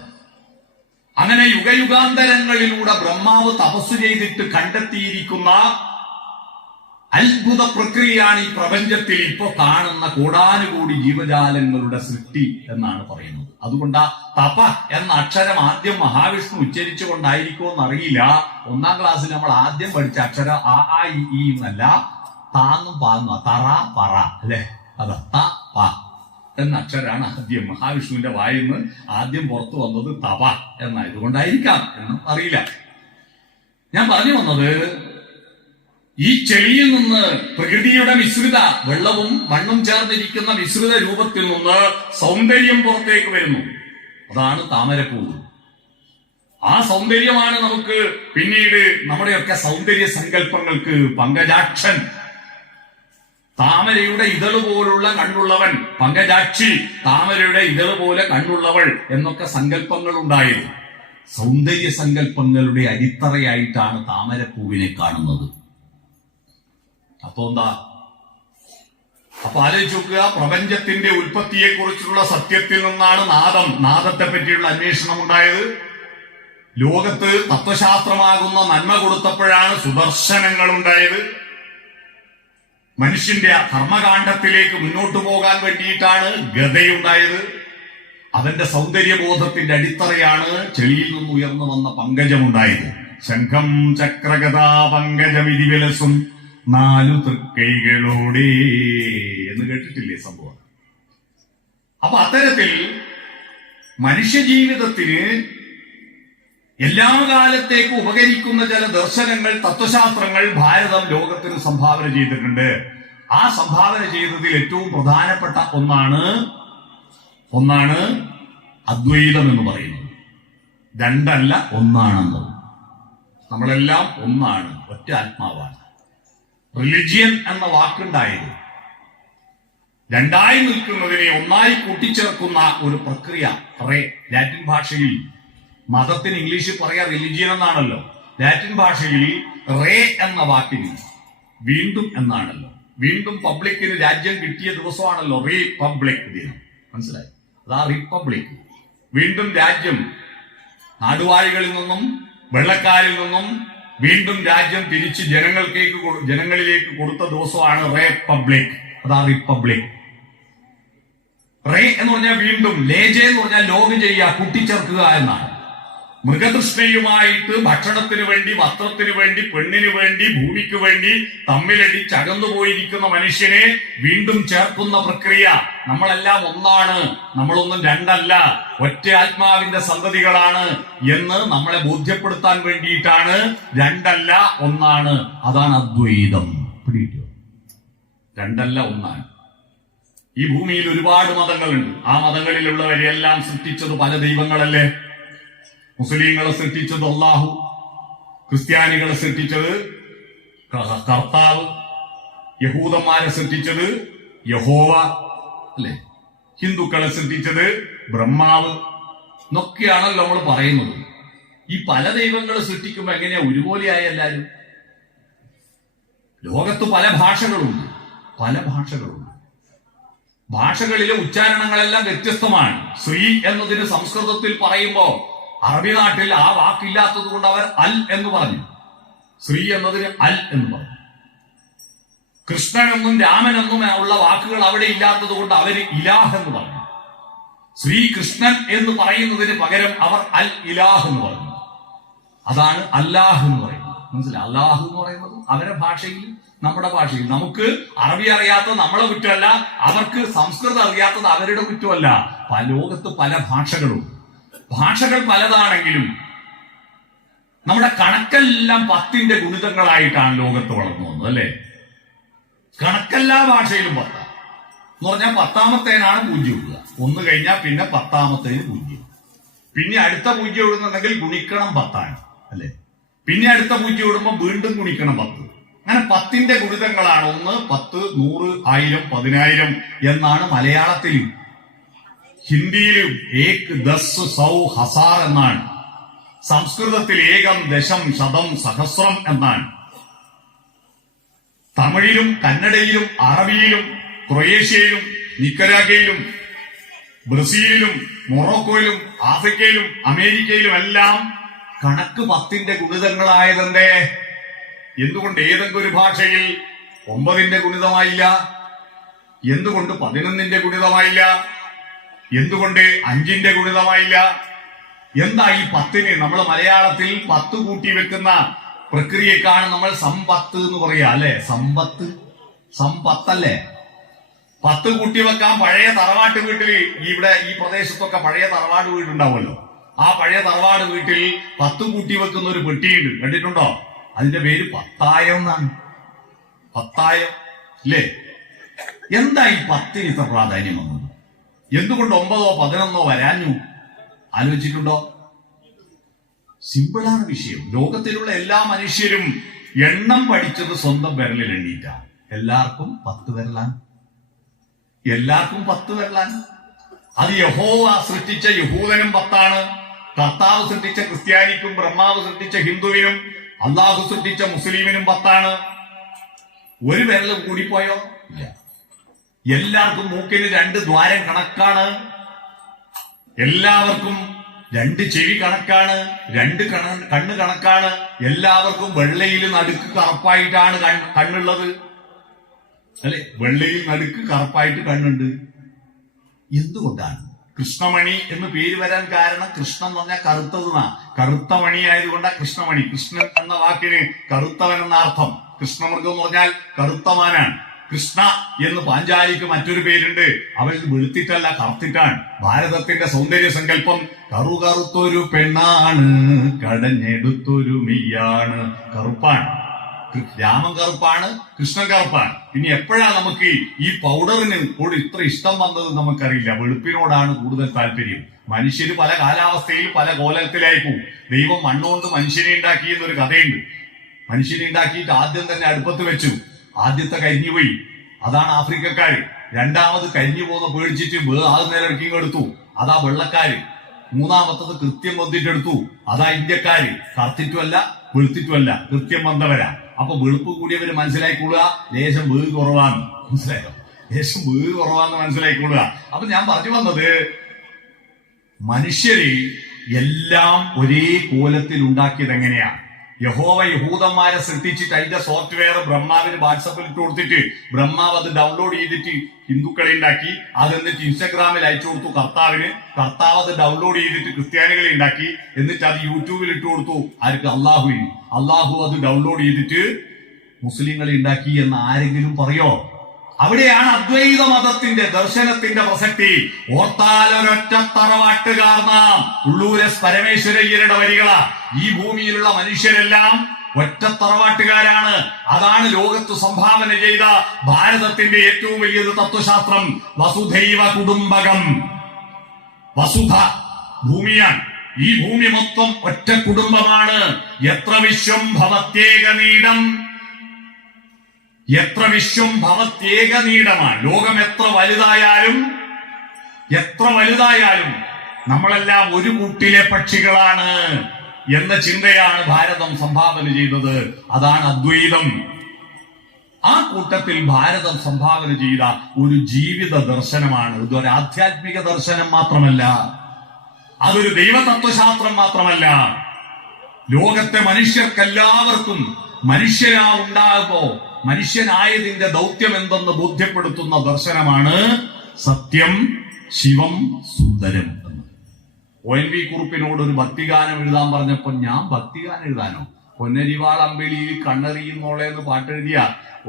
അങ്ങനെ യുഗയുഗാന്തരങ്ങളിലൂടെ ബ്രഹ്മാവ് തപസ് ചെയ്തിട്ട് കണ്ടെത്തിയിരിക്കുന്ന അത്ഭുത പ്രക്രിയയാണ് ഈ പ്രപഞ്ചത്തിൽ ഇപ്പൊ കാണുന്ന കോടാനുകൂടി ജീവജാലങ്ങളുടെ സൃഷ്ടി എന്നാണ് പറയുന്നത്. അതുകൊണ്ട് ആ തപ എന്ന അക്ഷരം ആദ്യം മഹാവിഷ്ണു ഉച്ചരിച്ചുകൊണ്ടായിരിക്കുമെന്ന് അറിയില്ല. 1ാം ക്ലാസ്സിൽ നമ്മൾ ആദ്യം പഠിച്ച അക്ഷരം ആ ഈ എന്നല്ല, താന്നും പാന്നും, തറ പറ അല്ലെ, അതാ ത പ എന്ന അക്ഷരാണ് ആദ്യം മഹാവിഷ്ണുവിന്റെ വായിൽ നിന്ന് ആദ്യം പുറത്തു വന്നത് തപ എന്നായതുകൊണ്ടായിരിക്കാം എന്നും അറിയില്ല. ഞാൻ പറഞ്ഞു വന്നത്, ഈ ചെളിയിൽ നിന്ന് പ്രകൃതിയുടെ മിശ്രിത വെള്ളവും മണ്ണും ചേർന്നിരിക്കുന്ന മിശ്രിത രൂപത്തിൽ നിന്ന് സൗന്ദര്യം പുറത്തേക്ക് വരുന്നു. അതാണ് താമരപ്പൂവ്. ആ സൗന്ദര്യമാണ് നമുക്ക് പിന്നീട് നമ്മുടെയൊക്കെ സൗന്ദര്യ സങ്കല്പങ്ങൾക്ക് പങ്കജാക്ഷൻ, താമരയുടെ ഇതള് പോലുള്ള കണ്ണുള്ളവൻ, പങ്കജാക്ഷി, താമരയുടെ ഇതള് പോലെ കണ്ണുള്ളവൾ എന്നൊക്കെ സങ്കല്പങ്ങൾ ഉണ്ടായത്. സൗന്ദര്യ സങ്കല്പങ്ങളുടെ അടിത്തറയായിട്ടാണ് താമരപ്പൂവിനെ കാണുന്നത്. അപ്പൊ എന്താ? അപ്പൊ ആലോചിച്ച് നോക്കുക, പ്രപഞ്ചത്തിന്റെ ഉൽപ്പത്തിയെ കുറിച്ചുള്ള സത്യത്തിൽ നിന്നാണ് നാദത്തെ പറ്റിയുള്ള അന്വേഷണം ഉണ്ടായത്. ലോകത്ത് തത്വശാസ്ത്രമാകുന്ന നന്മ കൊടുത്തപ്പോഴാണ് സുദർശനങ്ങൾ ഉണ്ടായത്. മനുഷ്യന്റെ കർമ്മകാണ്ഡത്തിലേക്ക് മുന്നോട്ടു പോകാൻ വേണ്ടിയിട്ടാണ് ഗതയുണ്ടായത്. അവന്റെ സൗന്ദര്യബോധത്തിന്റെ അടിത്തറയാണ് ചെളിയിൽ നിന്ന് ഉയർന്നു വന്ന പങ്കജമുണ്ടായത്. ശംഖം ചക്രഗതാ പങ്കജമിതി വിലസും 4 തൃക്കൈകളോടെ എന്ന് കേട്ടിട്ടില്ലേ സംഭവം? അപ്പൊ അത്തരത്തിൽ മനുഷ്യജീവിതത്തിന് എല്ലാ കാലത്തേക്കും ഉപകരിക്കുന്ന ചില ദർശനങ്ങൾ, തത്വശാസ്ത്രങ്ങൾ ഭാരതം ലോകത്തിന് സംഭാവന ചെയ്തിട്ടുണ്ട്. ആ സംഭാവന ചെയ്തതിൽ ഏറ്റവും പ്രധാനപ്പെട്ട ഒന്നാണ് അദ്വൈതം എന്ന് പറയുന്നത്. 2 അല്ല, 1 നമ്മളെല്ലാം ഒന്നാണ്, ഒറ്റ ആത്മാവാണ്. റിലിജിയൻ എന്ന വാക്കുണ്ടായത് 2ആയി നിൽക്കുന്നതിനെ 1ആയി കൂട്ടിച്ചേർക്കുന്ന ഒരു പ്രക്രിയ. ലാറ്റിൻ ഭാഷയിൽ മതത്തിന് ഇംഗ്ലീഷിൽ പറയാ റിലിജിയൻ എന്നാണല്ലോ. ലാറ്റിൻ ഭാഷയിൽ റേ എന്ന വാക്കിന് വീണ്ടും എന്നാണല്ലോ. വീണ്ടും പബ്ലിക്കിന് രാജ്യം കിട്ടിയ ദിവസമാണല്ലോ റീപബ്ലിക് ദിനം. മനസ്സിലായി? അതാ റിപ്പബ്ലിക്. വീണ്ടും രാജ്യം നാടുവാഴികളിൽ നിന്നും വെള്ളക്കാരിൽ നിന്നും വീണ്ടും രാജ്യം തിരിച്ച് ജനങ്ങളിലേക്ക് കൊടുത്ത ദിവസമാണ് റിപ്പബ്ലിക്. അതാ റിപ്പബ്ലിക്. റേ എന്ന് പറഞ്ഞാൽ വീണ്ടും, ലേജെ എന്ന് പറഞ്ഞാൽ ലോഗ് ചെയ്യുക, കൂട്ടിച്ചേർക്കുക എന്നാണ്. മൃഗതൃഷ്ണയുമായിട്ട് ഭക്ഷണത്തിന് വേണ്ടി, വസ്ത്രത്തിന് വേണ്ടി, പെണ്ണിന് വേണ്ടി, ഭൂമിക്ക് വേണ്ടി തമ്മിലടിച്ച് അകന്നുപോയിരിക്കുന്ന മനുഷ്യനെ വീണ്ടും ചേർക്കുന്ന പ്രക്രിയ. നമ്മളെല്ലാം ഒന്നാണ്, നമ്മളൊന്നും 2 അല്ല, ഒറ്റ ആത്മാവിന്റെ സന്തതികളാണ് എന്ന് നമ്മളെ ബോധ്യപ്പെടുത്താൻ വേണ്ടിയിട്ടാണ് 2 അല്ല 1. അതാണ് അദ്വൈതം. പിടിയോ? 2 അല്ല 1. ഈ ഭൂമിയിൽ ഒരുപാട് മതങ്ങളുണ്ട്. ആ മതങ്ങളിലുള്ളവരെല്ലാം സൃഷ്ടിച്ചത് പല ദൈവങ്ങളല്ലേ? മുസ്ലിങ്ങളെ സൃഷ്ടിച്ചത് അല്ലാഹു, ക്രിസ്ത്യാനികളെ സൃഷ്ടിച്ചത് കർത്താവ്, യഹൂദന്മാരെ സൃഷ്ടിച്ചത് യഹോവ അല്ലെ, ഹിന്ദുക്കളെ സൃഷ്ടിച്ചത് ബ്രഹ്മാവ് എന്നൊക്കെയാണല്ലോ നമ്മൾ പറയുന്നത്. ഈ പല ദൈവങ്ങളെ സൃഷ്ടിക്കുമ്പോ എങ്ങനെയാ ഒരുപോലെയായ എല്ലാരും? ലോകത്ത് പല ഭാഷകളുണ്ട്. ഭാഷകളിലെ ഉച്ചാരണങ്ങളെല്ലാം വ്യത്യസ്തമാണ്. ശ്രീ എന്നതിന് സംസ്കൃതത്തിൽ പറയുമ്പോ അറബി നാട്ടിൽ ആ വാക്കില്ലാത്തത് കൊണ്ട് അവർ അൽ എന്ന് പറഞ്ഞു. ശ്രീ എന്നതിന് അൽ എന്ന് പറഞ്ഞു. കൃഷ്ണനെന്നും രാമനെന്നും ഉള്ള വാക്കുകൾ അവിടെ ഇല്ലാത്തത് കൊണ്ട് അവര് ഇലാഹ് എന്ന് പറഞ്ഞു. ശ്രീകൃഷ്ണൻ എന്ന് പറയുന്നതിന് പകരം അവർ അൽ ഇലാഹ് എന്ന് പറഞ്ഞു. അതാണ് അല്ലാഹ് എന്ന് പറയുന്നത്. മനസ്സിലായി? അല്ലാഹ് എന്ന് പറയുന്നത് അവരുടെ ഭാഷയിൽ, നമ്മുടെ ഭാഷയിൽ. നമുക്ക് അറബി അറിയാത്തത് നമ്മളെ കുറ്റമല്ല, അവർക്ക് സംസ്കൃതം അറിയാത്തത് അവരുടെ കുറ്റമല്ല. ലോകത്ത് പല ഭാഷകൾ പലതാണെങ്കിലും നമ്മുടെ കണക്കെല്ലാം 10ന്റെ ഗുണിതങ്ങളായിട്ടാണ് ലോകത്ത് വളർന്നു വന്നത് അല്ലെ? കണക്കെല്ലാ ഭാഷയിലും 10 എന്ന് പറഞ്ഞാൽ 10ാമത്തേനാണ് 0 ഇടുക. 1 കഴിഞ്ഞാൽ പിന്നെ 10ാമത്തേന് 0, പിന്നെ അടുത്ത 0 ഇടുന്നുണ്ടെങ്കിൽ ഗുണിക്കണം 10 അല്ലെ? പിന്നെ അടുത്ത 0 ഇടുമ്പോൾ വീണ്ടും ഗുണിക്കണം 10. അങ്ങനെ 10ന്റെ ഗുണിതങ്ങളാണ് 1, 10, 100, 1000, 10000 എന്നാണ് മലയാളത്തിലും. ഹിന്ദിയിലും ഏക്, ദസ്, സൗ, ഹസാർ എന്നാണ്. സംസ്കൃതത്തിൽ ഏകം, ദശം, ശതം, സഹസ്രം എന്നാണ്. തമിഴിലും കന്നഡയിലും അറബിയിലും ക്രൊയേഷ്യയിലും നിക്കരാഗയിലും ബ്രസീലിലും മൊറോക്കോയിലും ആഫ്രിക്കയിലും അമേരിക്കയിലും എല്ലാം കണക്ക് 10ന്റെ ഗുണിതങ്ങളായതെന്തേ? എന്തുകൊണ്ട്? ഏതെങ്കിലും ഒരു ഭാഷയിൽ 9ന്റെ ഗുണിതമായില്ല? എന്തുകൊണ്ട് 11ന്റെ ഗുണിതമായില്ല? എന്തുകൊണ്ട് 5ന്റെ ഗുണിതമായില്ല? എന്താ ഈ 10ന് നമ്മൾ മലയാളത്തിൽ 10 കൂട്ടി വെക്കുന്ന പ്രക്രിയക്കാണ് നമ്മൾ സമ്പത്ത് എന്ന് പറയാ അല്ലെ? സമ്പത്തല്ലേ? 10 കൂട്ടി വെക്കാൻ പഴയ തറവാട്ട് വീട്ടിൽ, ഇവിടെ ഈ പ്രദേശത്തൊക്കെ പഴയ തറവാട് വീടുണ്ടാവുമല്ലോ, ആ പഴയ തറവാട് വീട്ടിൽ 10 കൂട്ടി വെക്കുന്ന ഒരു പെട്ടിയുണ്ട്, കണ്ടിട്ടുണ്ടോ? അതിന്റെ പേര് പത്തായം എന്നാണ്. പത്തായം അല്ലേ? എന്താ ഈ 10ന് ഇത്ര പ്രാധാന്യം വന്നത്? എന്തുകൊണ്ട് 9ഓ 11ഓ വരാഞ്ഞു? ആലോചിച്ചിട്ടുണ്ടോ? സിമ്പിളാണ് വിഷയം. ലോകത്തിലുള്ള എല്ലാ മനുഷ്യരും എണ്ണം പഠിച്ചത് സ്വന്തം വിരലിൽ എണ്ണീറ്റാണ്. എല്ലാവർക്കും 10 വിരലാണ്. എല്ലാവർക്കും 10 വിരലാണ്. അത് യഹോവ സൃഷ്ടിച്ച യഹൂദനും 10ആണ്. കർത്താവ് സൃഷ്ടിച്ച ക്രിസ്ത്യാനിക്കും ബ്രഹ്മാവ് സൃഷ്ടിച്ച ഹിന്ദുവിനും അള്ളാഹു സൃഷ്ടിച്ച മുസ്ലിമിനും 10ആണ്. ഒരു വിരൽ കൂടിപ്പോയോ? ഇല്ല. എല്ലാവർക്കും മൂക്കിന് 2 ദ്വാരം കണക്കാണ്. എല്ലാവർക്കും 2 ചെവി കണക്കാണ്. 2 കണ്ണ് കണക്കാണ്. എല്ലാവർക്കും വെള്ളയിൽ നടുക്ക് കറുപ്പായിട്ടാണ് കണ്ണുള്ളത് അല്ലെ? വെള്ളയിൽ നടുക്ക് കറുപ്പായിട്ട് കണ്ണുണ്ട്. എന്തുകൊണ്ടാണ് കൃഷ്ണമണി എന്ന് പേര് വരാൻ കാരണം? കൃഷ്ണൻ എന്ന് പറഞ്ഞാൽ കറുത്തതെന്നാ. കറുത്ത മണി ആയതുകൊണ്ടാ കൃഷ്ണമണി. കൃഷ്ണൻ എന്ന വാക്കിന് കറുത്തവൻ എന്ന അർത്ഥം. കൃഷ്ണമൃഗം എന്ന് പറഞ്ഞാൽ കറുത്തമാനാണ്. കൃഷ്ണ എന്ന് പാഞ്ചാലിക്ക് മറ്റൊരു പേരുണ്ട്. അവൻ വെളുത്തിട്ടല്ല, കറുത്തിട്ടാണ്. ഭാരതത്തിന്റെ സൗന്ദര്യ സങ്കല്പം കറുകറുത്തൊരു പെണ്ണാണ്, കടഞ്ഞെടുത്തൊരു മെയ്യാണ്. കറുപ്പാണ്. രാമൻ കറുപ്പാണ്, കൃഷ്ണൻ കറുപ്പാണ്. ഇനി എപ്പോഴാ നമുക്ക് ഈ പൗഡറിന് കൂടി ഇത്ര ഇഷ്ടം വന്നത് നമുക്കറിയില്ല. വെളുപ്പിനോടാണ് കൂടുതൽ താല്പര്യം. മനുഷ്യര് പല കാലാവസ്ഥയിൽ പല കോലത്തിലായി പോകും. ദൈവം മണ്ണുകൊണ്ട് മനുഷ്യനെ ഉണ്ടാക്കി എന്നൊരു കഥയുണ്ട്. മനുഷ്യനെ ഉണ്ടാക്കിയിട്ട് ആദ്യം തന്നെ അടുപ്പത്ത് വെച്ചു. ആദ്യത്തെ കരിഞ്ഞുപോയി, അതാണ് ആഫ്രിക്കക്കാര്. രണ്ടാമത് കരിഞ്ഞു പോകുന്ന പേടിച്ചിട്ട് നിലക്കിങ് എടുത്തു, അതാ വെള്ളക്കാര്. മൂന്നാമത്തത് കൃത്യം വന്നിട്ടെടുത്തു, അതാ ഇന്ത്യക്കാര്. കറുത്തിട്ടുമല്ല വെളുത്തിട്ടുമല്ല, കൃത്യം വന്നവരാ. അപ്പൊ വെളുപ്പ് കൂടിയവര് മനസ്സിലായിക്കൊള്ളുക, ലേശം വേഗ് കുറവാന്ന്. മനസ്സിലായോ? ലേശം വേഗ് കുറവാന്ന് മനസ്സിലായിക്കൊള്ളുക. അപ്പൊ ഞാൻ പറഞ്ഞു വന്നത്, മനുഷ്യരെ എല്ലാം ഒരേ കോലത്തിൽ ഉണ്ടാക്കിയത് എങ്ങനെയാ? യഹോവ യഹൂദന്മാരെ സൃഷ്ടിച്ചിട്ട് അതിന്റെ സോഫ്റ്റ്വെയർ ബ്രഹ്മാവിന് വാട്സപ്പിൽ ഇട്ട് കൊടുത്തിട്ട് ബ്രഹ്മാവ് അത് ഡൗൺലോഡ് ചെയ്തിട്ട് ഹിന്ദുക്കളെ ഉണ്ടാക്കി. അതെന്നിട്ട് ഇൻസ്റ്റഗ്രാമിൽ അയച്ചു കൊടുത്തു കർത്താവിന്. കർത്താവ് അത് ഡൗൺലോഡ് ചെയ്തിട്ട് ക്രിസ്ത്യാനികളെ ഉണ്ടാക്കി. എന്നിട്ട് അത് യൂട്യൂബിൽ ഇട്ട് കൊടുത്തു ആർക്ക്? അള്ളാഹുവിന്. അള്ളാഹു അത് ഡൗൺലോഡ് ചെയ്തിട്ട് മുസ്ലിങ്ങളെ ഉണ്ടാക്കി എന്ന് ആരെങ്കിലും പറയോ? അവിടെയാണ് അദ്വൈത മതത്തിന്റെ ദർശനത്തിന്റെ പ്രസക്തി. ഓർത്താലൊരൊറ്റ തറവാട്ടുകാർ നാം, ഉള്ളൂരെ പരമേശ്വരയ്യരുടെ വരികളാ. ഈ ഭൂമിയിലുള്ള മനുഷ്യരെല്ലാം ഒറ്റ തറവാട്ടുകാരാണ്. അതാണ് ലോകത്ത് സംഭാവന ചെയ്ത ഭാരതത്തിന്റെ ഏറ്റവും വലിയൊരു തത്വശാസ്ത്രം. വസുധൈവ കുടുംബകം. വസുധ ഭൂമിയാണ്. ഈ ഭൂമി മൊത്തം ഒറ്റ കുടുംബമാണ്. എത്ര വിശ്വം ഭവത്യേകനീടം, എത്ര വിശ്വം ഭവത്യേകനീടമാണ്. ലോകം എത്ര വലുതായാലും നമ്മളെല്ലാം ഒരു കൂട്ടിലെ പക്ഷികളാണ് എന്ന ചിന്തയാണ് ഭാരതം സംഭാവന ചെയ്തത്. അതാണ് അദ്വൈതം. ആ കൂട്ടത്തിൽ ഭാരതം സംഭാവന ചെയ്ത ഒരു ജീവിത ദർശനമാണ്. ഇതൊരു ആധ്യാത്മിക ദർശനം മാത്രമല്ല, അതൊരു ദൈവതത്വശാസ്ത്രം മാത്രമല്ല. ലോകത്തെ മനുഷ്യർക്കെല്ലാവർക്കും മനുഷ്യനാവുണ്ടാകുമ്പോ മനുഷ്യനായതിന്റെ ദൗത്യം എന്തെന്ന് ബോധ്യപ്പെടുത്തുന്ന ദർശനമാണ് സത്യം, ശിവം, സുന്ദരം എന്ന്. ONV കുറുപ്പിനോട് ഒരു ഭക്തിഗാനം എഴുതാൻ പറഞ്ഞപ്പോ, ഞാൻ ഭക്തിഗാനം എഴുതാനോ? പൊന്നരിവാൾ അമ്പിളിയിൽ കണ്ണെറിയുന്നോളെ എന്ന് പാട്ടെഴുതിയ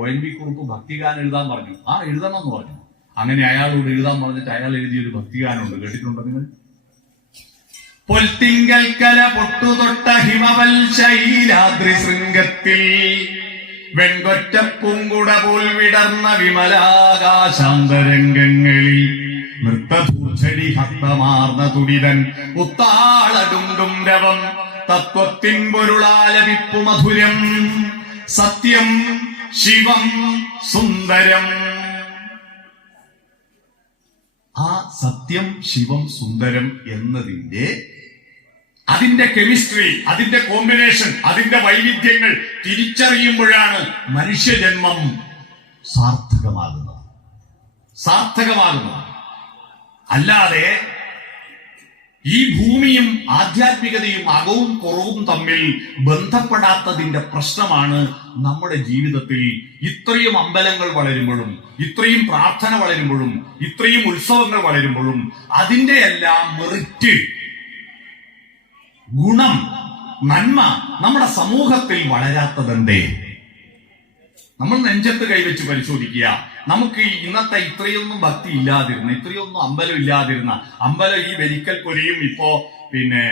ONV കുറുപ്പ് ഭക്തിഗാനം എഴുതാൻ പറഞ്ഞു. ആ എഴുതണം എന്ന് പറഞ്ഞു. അങ്ങനെ അയാളോട് എഴുതാൻ പറഞ്ഞിട്ട് അയാൾ എഴുതിയൊരു ഭക്തിഗാനമുണ്ട്, കേട്ടിട്ടുണ്ടോ നിങ്ങൾ? പൊൽത്തിങ്കൽക്കല പൊട്ടുതൊട്ട ഹിമവൽ ശൈലാദ്രി ശൃംഗത്തിൽ വെൺകൊറ്റ പൂങ്കുട പോൽ വിടർന്ന വിമലാകാശാന്തരംഗങ്ങളിൽ നൃത്തധൂർച്ചടി ഭക്തമാർന്ന തുടിതൻ ഉത്താളടുണ്ടും രവം തത്വത്തിൻ പൊരുളാലപിപ്പു മധുരം സത്യം ശിവം സുന്ദരം. ആ സത്യം ശിവം സുന്ദരം എന്നതിന്റെ അതിന്റെ കെമിസ്ട്രി, അതിന്റെ കോമ്പിനേഷൻ, അതിന്റെ വൈവിധ്യങ്ങൾ തിരിച്ചറിയുമ്പോഴാണ് മനുഷ്യജന്മം സാർത്ഥകമാകുന്നത്. അല്ലാതെ ഈ ഭൂമിയും ആധ്യാത്മികതയും അകവും കുറവും തമ്മിൽ ബന്ധപ്പെടാത്തതിന്റെ പ്രശ്നമാണ് നമ്മുടെ ജീവിതത്തിൽ ഇത്രയും അമ്പലങ്ങൾ വളരുമ്പോഴും, ഇത്രയും പ്രാർത്ഥന വളരുമ്പോഴും, ഇത്രയും ഉത്സവങ്ങൾ വളരുമ്പോഴും അതിന്റെ എല്ലാം മെറിറ്റ്, ഗുണം, നന്മ നമ്മുടെ സമൂഹത്തിൽ വളരാത്തതെന്തേ? നമ്മൾ നെഞ്ചത്ത് കൈവച്ച് പരിശോധിക്കുക. നമുക്ക് ഇന്നത്തെ ഇത്രയൊന്നും ഭക്തി ഇല്ലാതിരുന്ന, ഇത്രയൊന്നും അമ്പലം ഇല്ലാതിരുന്ന, അമ്പലം ഈ വെലിക്കൽ പൊരിയും ഇപ്പോ പിന്നെ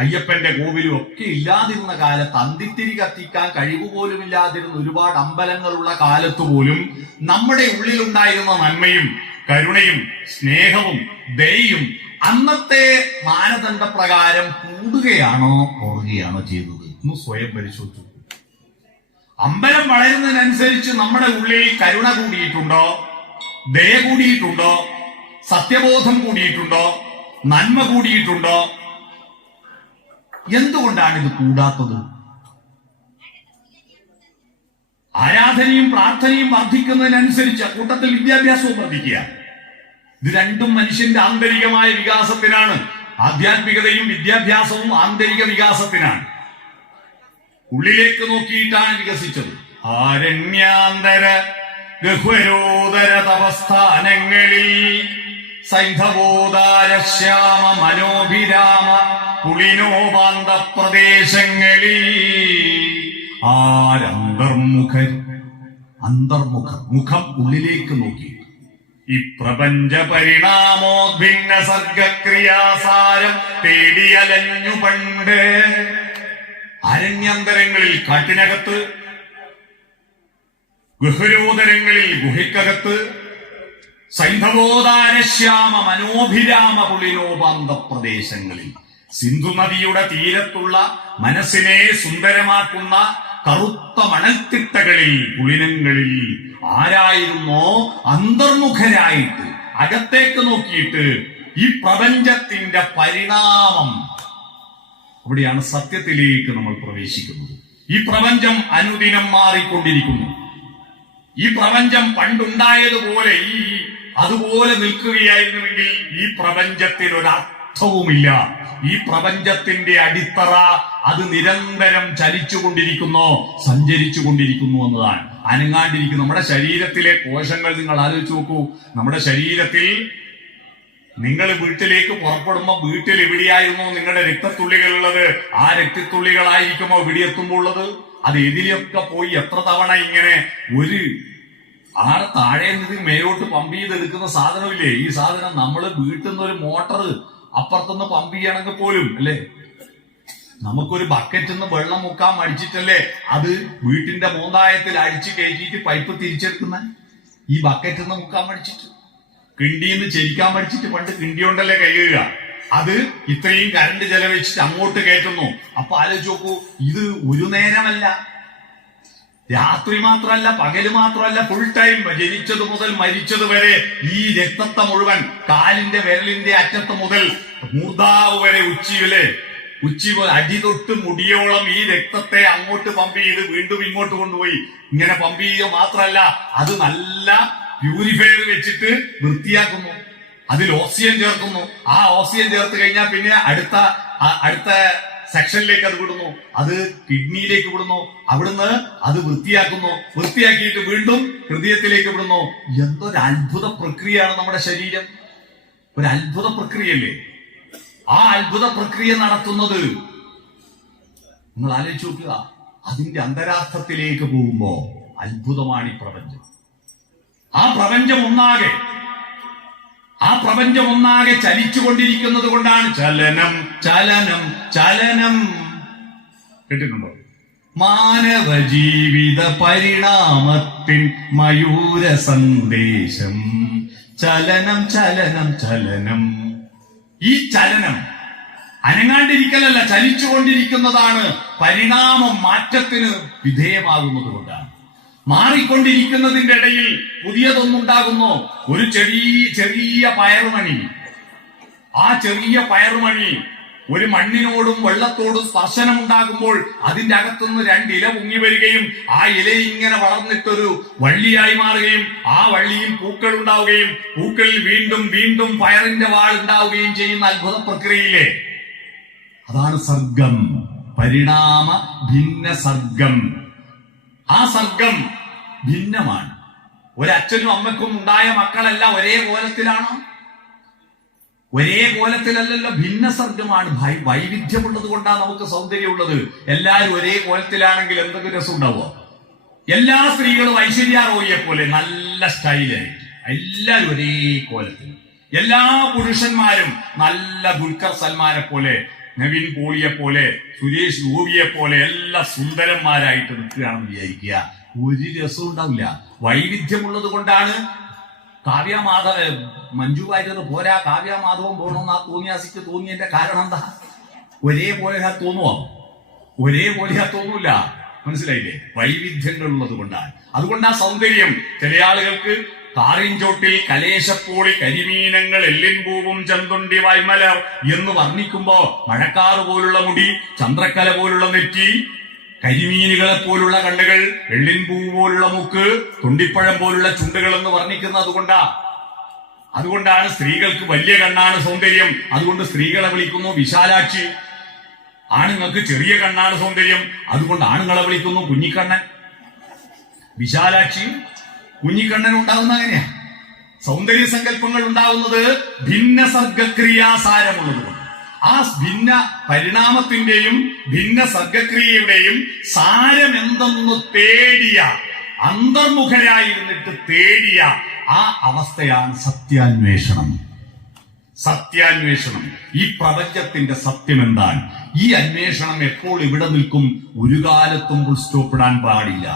അയ്യപ്പന്റെ കോവിലും ഒക്കെ ഇല്ലാതിരുന്ന കാലത്ത്, അന്തിത്തിരി കത്തിക്കാൻ കഴിവ് പോലും ഇല്ലാതിരുന്ന ഒരുപാട് അമ്പലങ്ങളുള്ള കാലത്ത് പോലും നമ്മുടെ ഉള്ളിലുണ്ടായിരുന്ന നന്മയും കരുണയും സ്നേഹവും ദയയും അന്നത്തെ മാനദണ്ഡ പ്രകാരം കൂടുകയാണോ കുറയുകയാണോ ചെയ്തത്? ഒന്ന് സ്വയം പരിശോധിച്ചു. അമ്പലം വളരുന്നതിനനുസരിച്ച് നമ്മുടെ ഉള്ളിൽ കരുണ കൂടിയിട്ടുണ്ടോ? ദയ കൂടിയിട്ടുണ്ടോ? സത്യബോധം കൂടിയിട്ടുണ്ടോ? നന്മ കൂടിയിട്ടുണ്ടോ? എന്തുകൊണ്ടാണ് ഇത് കൂടാത്തത്? ആരാധനയും പ്രാർത്ഥനയും വർദ്ധിക്കുന്നതിനനുസരിച്ച് കൂട്ടത്തിൽ വിദ്യാഭ്യാസവും വർദ്ധിക്കുക. ഇത് രണ്ടും മനുഷ്യന്റെ ആന്തരികമായ വികാസത്തിനാണ്. ആധ്യാത്മികതയും വിദ്യാഭ്യാസവും ആന്തരിക വികാസത്തിനാണ്. ഉള്ളിലേക്ക് നോക്കിയിട്ടാണ് വികസിച്ചത്. ആരണ്യാന്തര ഗഹ്വരോദര തപസ്ഥാനങ്ങളിൽ സൈന്ധവോദാര ശ്യാമ മനോഭിരാമ പുളിനോപാന്ത പ്രദേശങ്ങളിൽ ആരന്തർമുഖർ, അന്തർമുഖർ, മുഖം ഉള്ളിലേക്ക് നോക്കി ഈ പ്രപഞ്ച പരിണാമോദ്ഭിന്ന സർഗക്രിയാസാരം തേടിയലഞ്ഞു പണ്ട്. അരണ്യാന്തരങ്ങളിൽ കാട്ടിനകത്ത്, ഗുഹരോദരങ്ങളിൽ ഗുഹയ്ക്കകത്ത്, സൈന്ധവോദാരശ്യാമ മനോഭിരാമ പുളിനോപാന്ത പ്രദേശങ്ങളിൽ, സിന്ധു നദിയുടെ തീരത്തുള്ള മനസ്സിനെ സുന്ദരമാക്കുന്ന കറുത്ത മണൽത്തിട്ടകളിൽ, പുളിനങ്ങളിൽ ആരായിരുന്നോ അന്തർമുഖരായിട്ട് അകത്തേക്ക് നോക്കിയിട്ട് ഈ പ്രപഞ്ചത്തിന്റെ പരിണാമം, അവിടെയാണ് സത്യത്തിലേക്ക് നമ്മൾ പ്രവേശിക്കുന്നത്. ഈ പ്രപഞ്ചം അനുദിനം മാറിക്കൊണ്ടിരിക്കുന്നു. ഈ പ്രപഞ്ചം പണ്ടുണ്ടായതുപോലെ അതുപോലെ നിൽക്കുകയായിരുന്നുവെങ്കിൽ ഈ പ്രപഞ്ചത്തിനൊരർത്ഥവുമില്ല. ഈ പ്രപഞ്ചത്തിന്റെ അടിത്തറ അത് നിരന്തരം ചലിച്ചുകൊണ്ടിരിക്കുന്നു, സഞ്ചരിച്ചുകൊണ്ടിരിക്കുന്നു എന്നതാണ്. അനങ്ങാണ്ടിരിക്കുന്നു. നമ്മുടെ ശരീരത്തിലെ കോശങ്ങൾ നിങ്ങൾ ആലോചിച്ച് നോക്കൂ. നമ്മുടെ ശരീരത്തിൽ നിങ്ങൾ വീട്ടിലേക്ക് പുറപ്പെടുമ്പോ വീട്ടിൽ എവിടെയായിരുന്നോ നിങ്ങളുടെ രക്തത്തുള്ളികളുള്ളത്, ആ രക്തത്തുള്ളികളായിരിക്കുമോ ഇവിടെ എത്തുമ്പോൾ ഉള്ളത്? അത് എതിലൊക്കെ പോയി എത്ര തവണ ഇങ്ങനെ ഒരു താഴെ നിന്ന് മേലോട്ട് പമ്പ് ചെയ്തെടുക്കുന്ന സാധനമില്ലേ? ഈ സാധനം നമ്മള് വീട്ടിൽ നിന്ന് ഒരു മോട്ടർ അപ്പുറത്തുനിന്ന് പമ്പ് ചെയ്യണമെങ്കിൽ പോലും അല്ലേ, നമുക്കൊരു ബക്കറ്റിൽ നിന്ന് വെള്ളം മുക്കാൻ മടിച്ചിട്ടല്ലേ അത് വീട്ടിന്റെ മൂന്നായത്തിൽ അടിച്ചു കയറ്റിയിട്ട് പൈപ്പ് തിരിച്ചെടുക്കുന്ന? ഈ ബക്കറ്റിൽ നിന്ന് മുക്കാൻ മടിച്ചിട്ട്, കിണ്ടിന്ന് ചെരിക്കാൻ പഠിച്ചിട്ട് പണ്ട് കിണ്ടി കൊണ്ടല്ലേ കഴുകുക. അത് ഇത്രയും കറണ്ട് ചെലവഴിച്ചിട്ട് അങ്ങോട്ട് കയറ്റുന്നു. അപ്പൊ ആലോചിച്ച് നോക്കൂ, ഇത് ഒരു നേരമല്ല, രാത്രി മാത്രമല്ല, പകല് മാത്രമല്ല, ഫുൾ ടൈം, ജനിച്ചത് മുതൽ മരിച്ചത് വരെ ഈ രക്തത്തെ മുഴുവൻ കാലിന്റെ വിരലിന്റെ അറ്റത്ത് മുതൽ മൂർധാവ് വരെ ഉച്ചി അടി തൊട്ട് മുടിയോളം ഈ രക്തത്തെ അങ്ങോട്ട് പമ്പ് ചെയ്ത് വീണ്ടും ഇങ്ങോട്ട് കൊണ്ടുപോയി ഇങ്ങനെ പമ്പ് ചെയ്യുക മാത്രമല്ല, അത് നല്ല പ്യൂരിഫയർ വെച്ചിട്ട് വൃത്തിയാക്കുന്നു. അതിൽ ഓക്സിജൻ ചേർക്കുന്നു. ആ ഓക്സിജൻ ചേർത്ത് കഴിഞ്ഞാൽ പിന്നെ അടുത്ത സെക്ഷനിലേക്ക് അത് വിടുന്നു. അത് കിഡ്നിയിലേക്ക് വിടുന്നു. അവിടുന്ന് അത് വൃത്തിയാക്കുന്നു. വൃത്തിയാക്കിയിട്ട് വീണ്ടും ഹൃദയത്തിലേക്ക് വിടുന്നു. എന്തൊരു അത്ഭുത പ്രക്രിയയാണ് നമ്മുടെ ശരീരം. ഒരു അത്ഭുത പ്രക്രിയല്ലേ? ആ അത്ഭുത പ്രക്രിയ നടത്തുന്നത് നിങ്ങൾ ആലോചിച്ച് നോക്കുക. അതിന്റെ അന്തരാർത്ഥത്തിലേക്ക് പോകുമ്പോ അത്ഭുതമാണ് ഈ പ്രപഞ്ചം. ആ പ്രപഞ്ചം ഒന്നാകെ ചലിച്ചുകൊണ്ടിരിക്കുന്നത് കൊണ്ടാണ് ചലനം ചലനം ചലനം. കേട്ടിട്ടുണ്ടോ? മാനവ ജീവിത പരിണാമത്തിൻ മയൂര സന്ദേശം ചലനം ചലനം ചലനം. ഈ ചലനം അനങ്ങാണ്ടിരിക്കലല്ല, ചലിച്ചുകൊണ്ടിരിക്കുന്നതാണ്. പരിണാമം മാറ്റത്തിന് വിധേയമാകുന്നത് കൊണ്ടാണ്. മാറിക്കൊണ്ടിരിക്കുന്നതിന്റെ ഇടയിൽ പുതിയതൊന്നുണ്ടാകുന്നു. ഒരു ചെറിയ പയറുമണി, ആ ചെറിയ പയറുമണി ഒരു മണ്ണിനോടും വെള്ളത്തോടും സ്പർശനമുണ്ടാകുമ്പോൾ അതിന്റെ അകത്തുനിന്ന് 2 ഇല പൊങ്ങി വരികയും ആ ഇല ഇങ്ങനെ വളർന്നിട്ടൊരു വള്ളിയായി മാറുകയും ആ വള്ളിയിൽ പൂക്കൾ ഉണ്ടാവുകയും പൂക്കളിൽ വീണ്ടും വീണ്ടും പയറിന്റെ വാൾ ഉണ്ടാവുകയും ചെയ്യുന്ന അത്ഭുത പ്രക്രിയയിലെ അതാണ് സർഗം, പരിണാമ ഭിന്ന സർഗം. ആ സർഗം ഭിന്നമാണ്. ഒരച്ഛനും അമ്മയ്ക്കും ഉണ്ടായ മക്കളെല്ലാം ഒരേ കോലത്തിലാണോ? ഒരേ കോലത്തിലല്ലല്ലോ, ഭിന്ന സർഗമാണ്. വൈവിധ്യമുള്ളത് കൊണ്ടാണ് നമുക്ക് സൗന്ദര്യമുള്ളത്. എല്ലാവരും ഒരേ കോലത്തിലാണെങ്കിൽ എന്തൊക്കെ രസം ഉണ്ടാവുക? എല്ലാ സ്ത്രീകളും ഐശ്വര്യ റോയിയെ പോലെ നല്ല സ്റ്റൈലായിട്ട് എല്ലാവരും ഒരേ കോലത്തിൽ. എല്ലാ പുരുഷന്മാരും നല്ല ദുൽഖർ സൽമാനെ പോലെ, നവീൻ പോളിയെ പോലെ, സുരേഷ് ഗോപിയെ പോലെ എല്ലാം സുന്ദരന്മാരായിട്ട് നിൽക്കുകയാണെന്ന് വിചാരിക്കുക. ഒരു രസവും ഉണ്ടാവില്ല. വൈവിധ്യമുള്ളത് കൊണ്ടാണ് മഞ്ജു വാര്യർ പോരാ, കാവ്യമാധവം പോകണമെന്നാ തോന്നിയാസിക്ക് തോന്നിയതിന്റെ കാരണം എന്താ? ഒരേപോലെ തോന്നുവോ? ഒരേപോലെ തോന്നൂല. മനസ്സിലായില്ലേ? വൈവിധ്യങ്ങൾ ഉള്ളത് കൊണ്ടാണ്. അതുകൊണ്ടാ സൗന്ദര്യം. ചില ആളുകൾക്ക് കാറിൻചോട്ടിൽ കലേശപ്പോളി കരിമീനങ്ങൾ എല്ലിൻ പൂവും ചന്തുണ്ടി വൈമല എന്ന് വർണ്ണിക്കുമ്പോ മഴക്കാറ് പോലുള്ള മുടി, ചന്ദ്രക്കല പോലുള്ള നെറ്റി, കരിമീനുകളെ പോലുള്ള കണ്ണുകൾ, എള്ളിൻ പൂവ് പോലുള്ള മൂക്ക്, തുണ്ടിപ്പഴം പോലുള്ള ചുണ്ടുകൾ എന്ന് വർണ്ണിക്കുന്നത് അതുകൊണ്ടാണ് സ്ത്രീകൾക്ക് വലിയ കണ്ണാണ് സൗന്ദര്യം. അതുകൊണ്ട് സ്ത്രീകളെ വിളിക്കുന്നു വിശാലാക്ഷി. ആണുങ്ങൾക്ക് ചെറിയ കണ്ണാണ് സൗന്ദര്യം. അതുകൊണ്ട് ആണുങ്ങളെ വിളിക്കുന്നു കുഞ്ഞിക്കണ്ണൻ. വിശാലാക്ഷി കുഞ്ഞിക്കണ്ണൻ ഉണ്ടാകുന്ന അങ്ങനെയാ. സൗന്ദര്യ സങ്കല്പങ്ങൾ ഉണ്ടാകുന്നത് ഭിന്ന സർഗക്രിയാസാരമുള്ളതുകൊണ്ട്. ആ ഭിന്ന പരിണാമത്തിന്റെയും ഭിന്ന സർഗക്രിയയുടെയും സാരം എന്തെന്ന് തേടിയ, അന്തർമുഖരായിരുന്നിട്ട് തേടിയ ആ അവസ്ഥയാണ് സത്യാന്വേഷണം. സത്യാന്വേഷണം. ഈ പ്രപഞ്ചത്തിന്റെ സത്യം എന്താണ്? ഈ അന്വേഷണം എപ്പോൾ ഇവിടെ നിൽക്കും? ഒരു കാലത്തും ഫുൾ സ്റ്റോപ്പ് ഇടാൻ പാടില്ല.